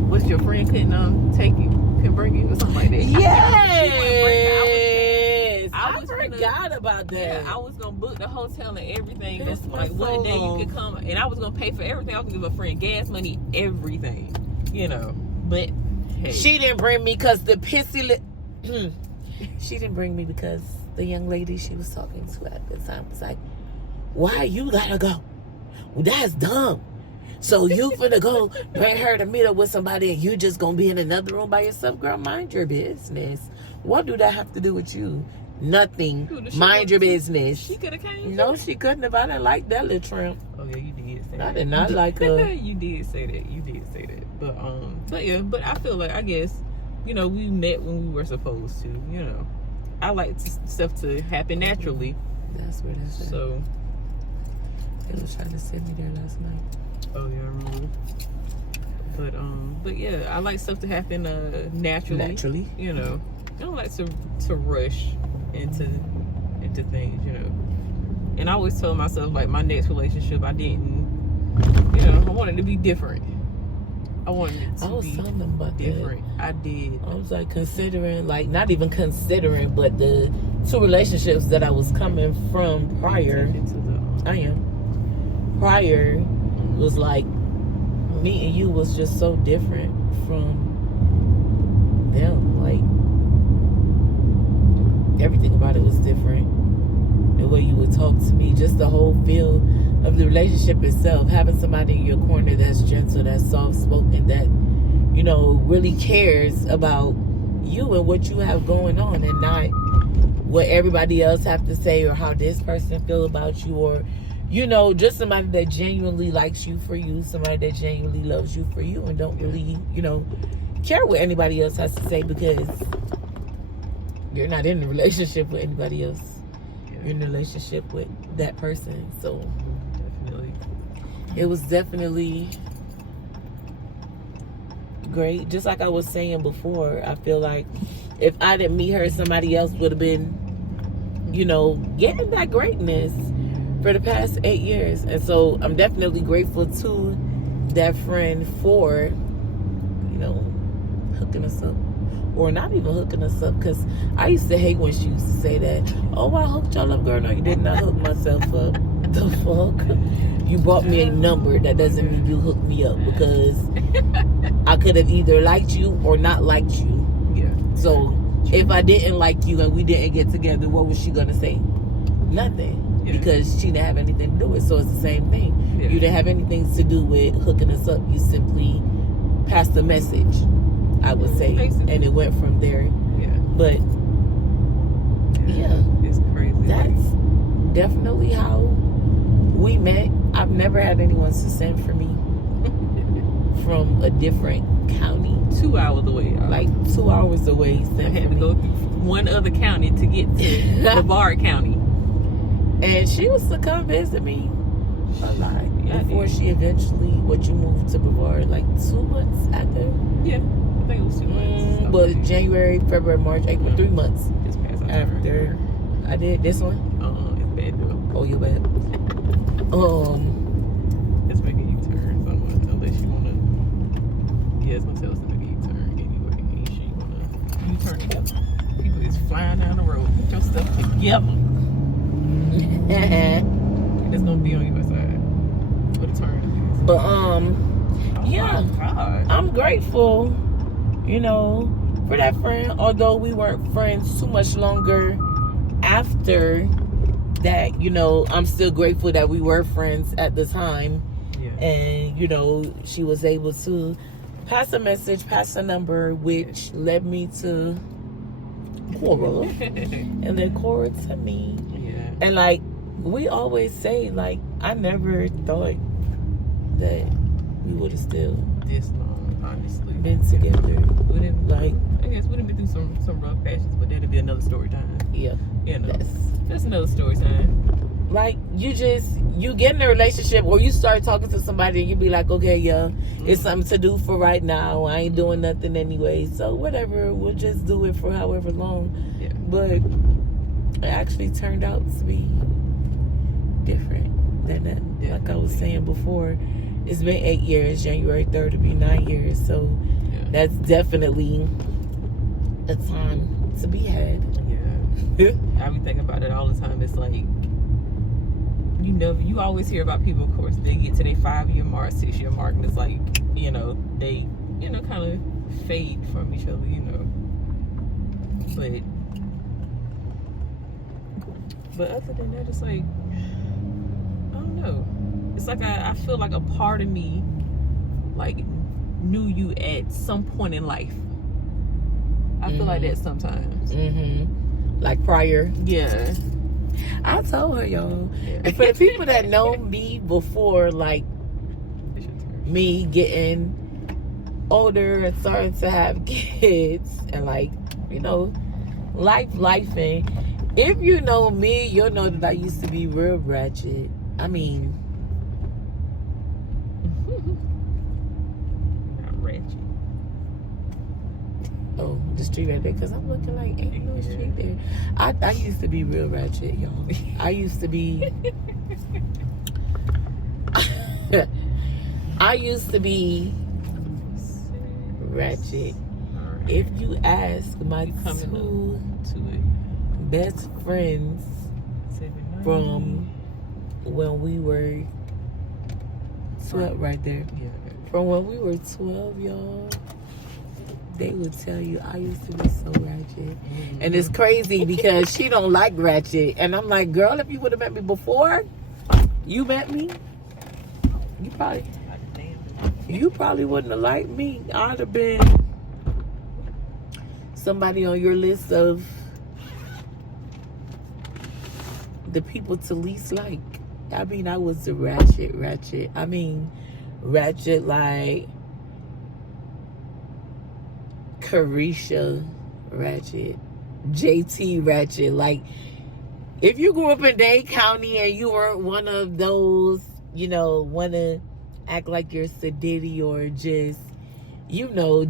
what's your friend couldn't take you, couldn't bring you or something like that? Yes, I forgot about that. Yeah, I was gonna book the hotel and everything. This Like was one so day long. you could come, and I was gonna pay for everything. I was gonna give a friend gas money, everything, But hey, She didn't bring me because the she didn't bring me because the young lady she was talking to at the time was like, "Why you gotta go? Well, that's dumb. So you finna go bring her to meet up with somebody and you just gonna be in another room by yourself? Girl, mind your business. What do that have to do with you? Nothing. Mind your business." she could have came. No, she couldn't have. I didn't like that little tramp. Oh yeah, you did say that. I did not like her. You did say that. But but I feel like, I guess, we met when we were supposed to. I like stuff to happen naturally. That's what I said. So They was trying to send me there last night. oh yeah, I remember. But yeah, I like stuff to happen naturally. I don't like to rush into things. And I always tell myself, like, my next relationship, I didn't, I wanted to be different. I wanted it to I was be telling them about different. I did. I was like considering, like not even considering, but the 2 relationships that I was coming from prior. Prior was like me and you was just so different from them. Like everything about it was different. The way you would talk to me, just the whole feel of the relationship itself, having somebody in your corner that's gentle, that's soft-spoken, that, you know, really cares about you and what you have going on, and not what everybody else have to say or how this person feel about you, or, you know, just somebody that genuinely likes you for you, somebody that genuinely loves you for you, and don't really, you know, care what anybody else has to say, because you're not in a relationship with anybody else. You're in a relationship with that person. So Definitely. it was definitely great. Just like I was saying before, I feel like if I didn't meet her, somebody else would have been, you know, getting that greatness for the past 8 years. And so I'm definitely grateful to that friend for, you know, hooking us up. Or not even hooking us up, because I used to hate when she used to say that, oh, I hooked y'all up, girl. No, you didn't. I hooked myself up. The fuck? You bought me a number. That doesn't mean you hooked me up, because I could have either liked you or not liked you. Yeah. So if I didn't like you and we didn't get together, what was she gonna say? Nothing. Yeah. Because she didn't have anything to do with it. So it's the same thing. Yeah. You didn't have anything to do with hooking us up. You simply passed the message, I would say. Basically. And it went from there. Yeah. But yeah, It's crazy. that's definitely how we met. I've never had anyone to send for me from a different county, 2 hours away. like 2 hours away. I Sent had for to me. go through one other county to get to Brevard County. And she was to come visit me a lot Yeah, before she eventually, you moved to Brevard, like 2 months after. Yeah, I think it was 2 months. But January, February, March, April, 3 months Just past after I did this one. It's bad though. Oh, you're bad. Let's make a U-turn somewhere, unless you wanna. Yeah, it's gonna tell us to make a U-turn anyway. Ain't sure you wanna U-turn together. People is flying down the road. Put your stuff together. It's gonna be on your side. For the turn. But Oh yeah, my God. I'm grateful, you know, for that friend. Although we weren't friends too much longer after that, you know, I'm still grateful that we were friends at the time. Yeah. And, you know, she was able to pass a message, pass a number, which led me to Cora. And then Cora to me. Yeah. And, like, we always say, like, I never thought that we would have still This long, honestly. been together. We didn't, Like, I guess we didn't been through some rough patches, but that'll be another story time. yeah. You know, Yes. that's another story time. Like, you get in a relationship or you start talking to somebody and you be like, okay, yeah, it's something to do for right now. I ain't doing nothing anyway. So whatever, we'll just do it for however long. Yeah. But it actually turned out to be different than that. Yeah. Like I was saying before, it's been 8 years. January 3rd to be 9 years. So Yeah. that's definitely a time to be had. Yeah. I be thinking about it all the time. It's like, you always hear about people, of course, they get to their 5-year mark, 6-year mark, and it's like, they, kind of fade from each other, But other than that, it's like, I don't know. It's like I feel like a part of me, like, knew you at some point in life. I feel like that sometimes. Like prior. Yeah. I told her, y'all. Yeah. And for the people that know me before, like, It's your turn. me getting older and starting to have kids and, like, life-ing. If you know me, you'll know that I used to be real ratchet. I mean, Not ratchet. oh, the street right there, because I'm looking like ain't no street there. I used to be real ratchet, y'all. I used to be ratchet. Alright. If you ask my We coming two to it. best friends 790. from when we were 12, right there. Yeah. From when we were 12, y'all, they would tell you I used to be so ratchet. And it's crazy because she don't like ratchet. And I'm like, girl, if you would have met me before you met me, you probably wouldn't have liked me. I'd have been somebody on your list of the people to least like. I mean, I was the ratchet. I mean, ratchet like Carisha ratchet, JT ratchet. Like, if you grew up in Dade County and you weren't one of those, you know, want to act like you're sedity or just, you know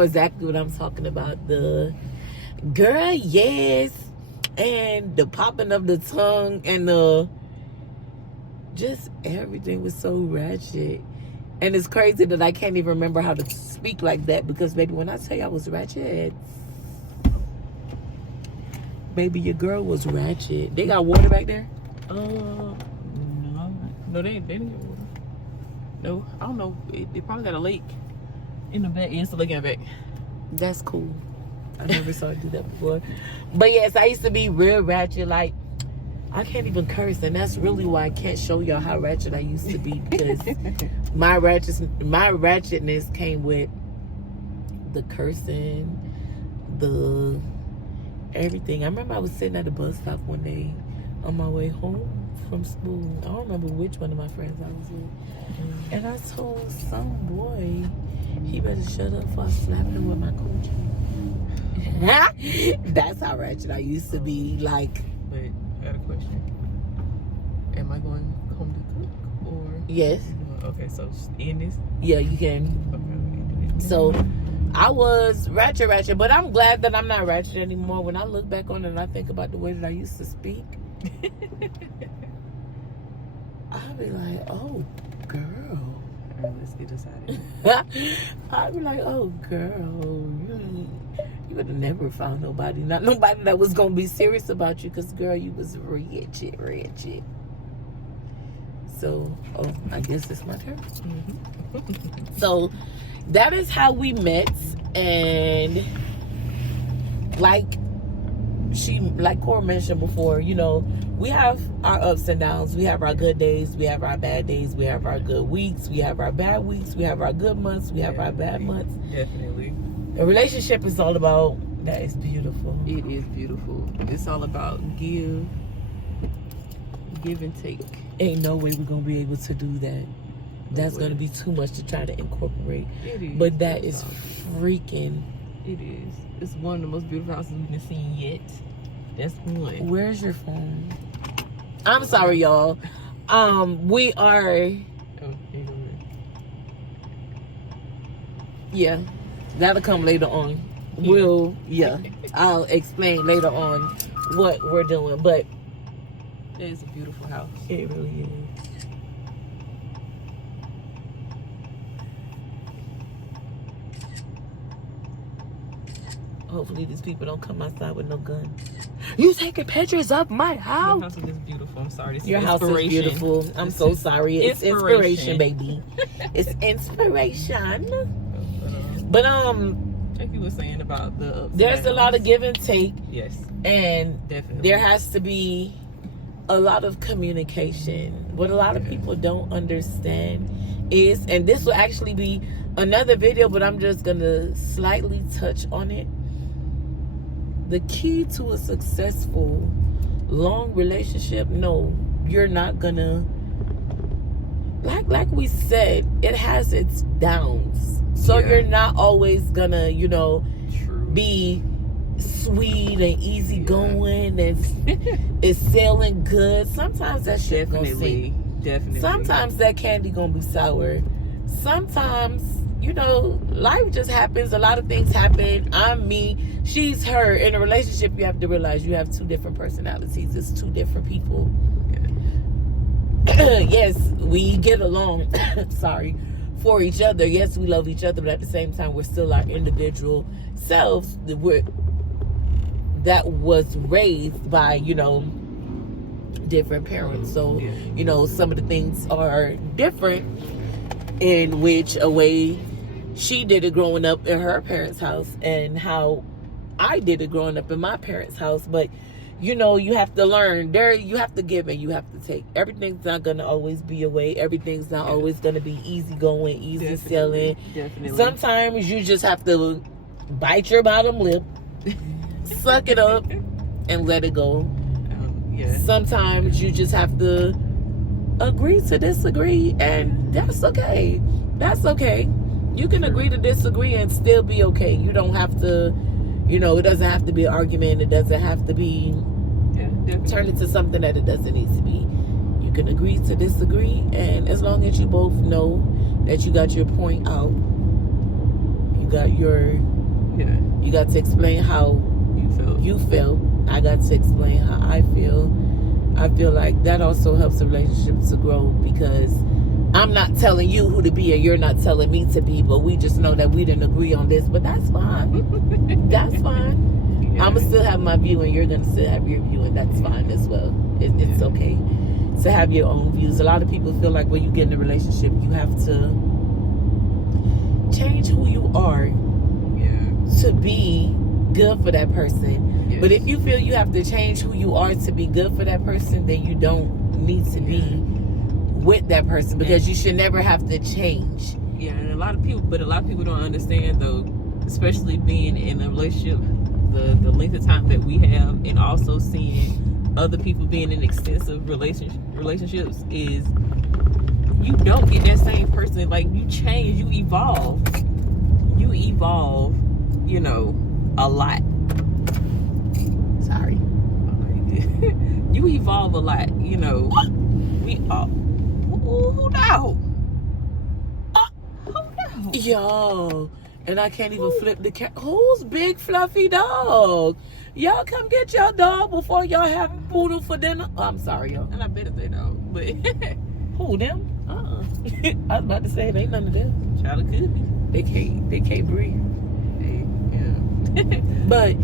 exactly what I'm talking about. The girl, yes, and the popping of the tongue and the just everything was so ratchet. And it's crazy that I can't even remember how to speak like that because, baby, when I tell you I was ratchet, baby, your girl was ratchet. They got water back there? No, they didn't get water. No, I don't know. They probably got a lake in the back. It's a lake in the back. That's cool. I never saw it do that before. But yes, I used to be real ratchet. Like, I can't even curse, and that's really why I can't show y'all how ratchet I used to be, because my ratchetness came with the cursing, the everything. I remember I was sitting at the bus stop one day on my way home from school. I don't remember which one of my friends I was with. And I told some boy, he better shut up before I slap him with my Gucci. That's how ratchet I used to be. Like, Wait, I got a question. Am I going home to cook or? yes. Okay, so in this. Yeah, you can. Okay. So I was ratchet, but I'm glad that I'm not ratchet anymore. When I look back on it and I think about the way that I used to speak, I'll be like, oh, girl. All right, let's get this out of here. I'll be like, oh, girl, you would have never found nobody. Not nobody that was going to be serious about you, because, girl, you was ratchet. So, I guess it's my turn. Mm-hmm. So, that is how we met. And like Cora mentioned before, you know, we have our ups and downs. We have our good days. We have our bad days. We have our good weeks. We have our bad weeks. We have our good months. We have our bad months. Definitely. A relationship is all about that. Is beautiful. It is beautiful. It's all about give and take. Ain't no way we're gonna be able to do that. That's gonna be too much to try to incorporate. It is. But that is freaking. It is. It's one of the most beautiful houses we've seen yet. That's one. Where's your phone? I'm sorry, y'all. We are. Oh, Yeah, that'll come later on. I'll explain later on what we're doing, but it is a beautiful house. it really is. Hopefully these people don't come outside with no guns. You taking pictures of my Your house? house is beautiful. I'm sorry. This Your is house is inspiration. beautiful. I'm This so is sorry. It's inspiration, baby. It's inspiration. But like you were saying about the ups there's and a lot of downs. give and take, Yes, and definitely. there has to be a lot of communication. What a lot of people don't understand is, and this will actually be another video, but I'm just gonna slightly touch on it. The key to a successful long relationship, no, you're not gonna, like we said, it has its downs. So Yeah. you're not always gonna, you know, True. be sweet and easy going and it's sailing good. Sometimes that shit gonna sink. Definitely. Sometimes that candy gonna be sour. Sometimes, you know, life just happens. A lot of things happen. I'm me, she's her. In a relationship, you have to realize you have two different personalities. It's two different people. Yes, we get along. Sorry. for each other. Yes, we love each other, but at the same time, we're still our individual selves. That was raised by, different parents. So, some of the things are different in which a way she did it growing up in her parents' house and how I did it growing up in my parents' house. But, you have to learn. You have to give and you have to take. Everything's not going to always be your way. Everything's not always going to be easy going, easy selling. Definitely. Sometimes you just have to bite your bottom lip, suck it up, and let it go. Sometimes you just have to agree to disagree, and that's okay. That's okay. You can agree to disagree and still be okay. You don't have to, it doesn't have to be an argument. It doesn't have to be turned into something that it doesn't need to be. You can agree to disagree, and as long as you both know that you got your point out, you got to explain how you feel. I got to explain how I feel. I feel like that also helps a relationship to grow, because I'm not telling you who to be and you're not telling me to be, but we just know that we didn't agree on this. But that's fine. That's fine. I'm going to still have my view and you're going to still have your view, and that's fine as well. It's okay to have your own views. A lot of people feel like when you get in a relationship, you have to change who you are to be good for that person. But if you feel you have to change who you are to be good for that person, then you don't need to be with that person, because you should never have to change. Yeah, and a lot of people don't understand, though, especially being in a relationship, the length of time that we have, and also seeing other people being in extensive relationships, is you don't get that same person. Like, you change, you evolve, a lot. Sorry. You evolve a lot, we all. Who now? Who now? Yo, and I can't even flip the cat. Who's big fluffy dog? Y'all come get your dog before y'all have poodle for dinner. Oh, I'm sorry, y'all. And I better say no, but who them? I was about to say it ain't none of them. Child, it could be. They can't breathe. But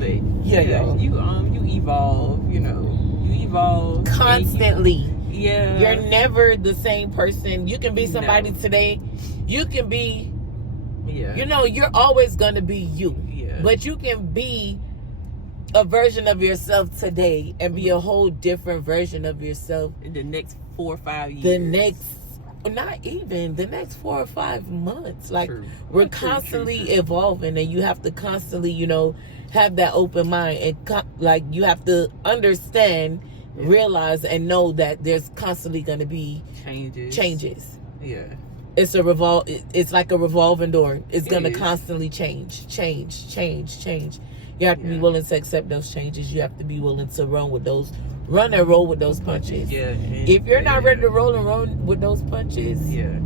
y'all. You evolve. You evolve constantly. Yeah. You're never the same person. You can be somebody today. You can be, you're always going to be you. Yeah. But you can be a version of yourself today and be a whole different version of yourself in the next 4 or 5 years. The next 4 or 5 months. Like, we're constantly evolving, and you have to constantly, have that open mind, and you have to understand, realize, and know that there's constantly going to be changes. Yeah. It's like a revolving door. It's going to constantly change. You have to be willing to accept those changes. You have to be willing to run and roll with those punches. Yeah. If you're not ready to roll and run with those punches, I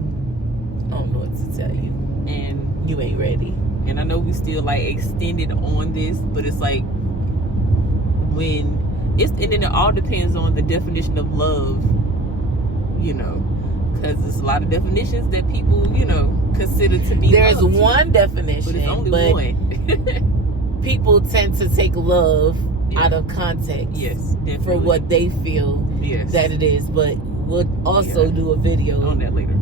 don't know what to tell you. And you ain't ready. And I know we still extended on this, but it's like and then it all depends on the definition of love, because there's a lot of definitions that people, consider to be. There's love one definition, but it's only one. People tend to take love out of context, for what they feel that it is. But we'll also do a video on that later.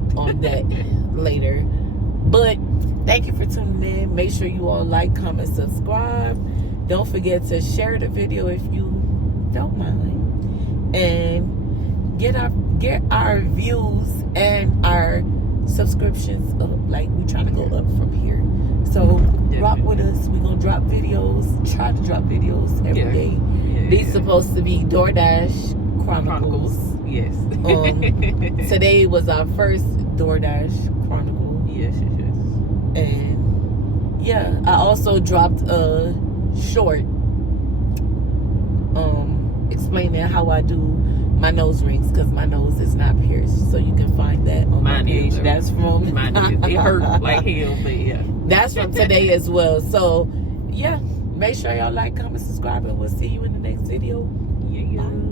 But thank you for tuning in. Make sure you all like, comment, subscribe. Don't forget to share the video if you don't mind, and get our views and our subscriptions up. Like, we're trying to go up from here. So rock with us. We're gonna drop videos. Try to drop videos every day. These supposed to be DoorDash Chronicles. Yes. Today was our first DoorDash Chronicle. Yes. And I also dropped a short explaining how I do my nose rings, because my nose is not pierced. So you can find that on my page. That's from it hurt like hell, but that's from today as well. So make sure y'all like, comment, subscribe, and we'll see you in the next video. Bye.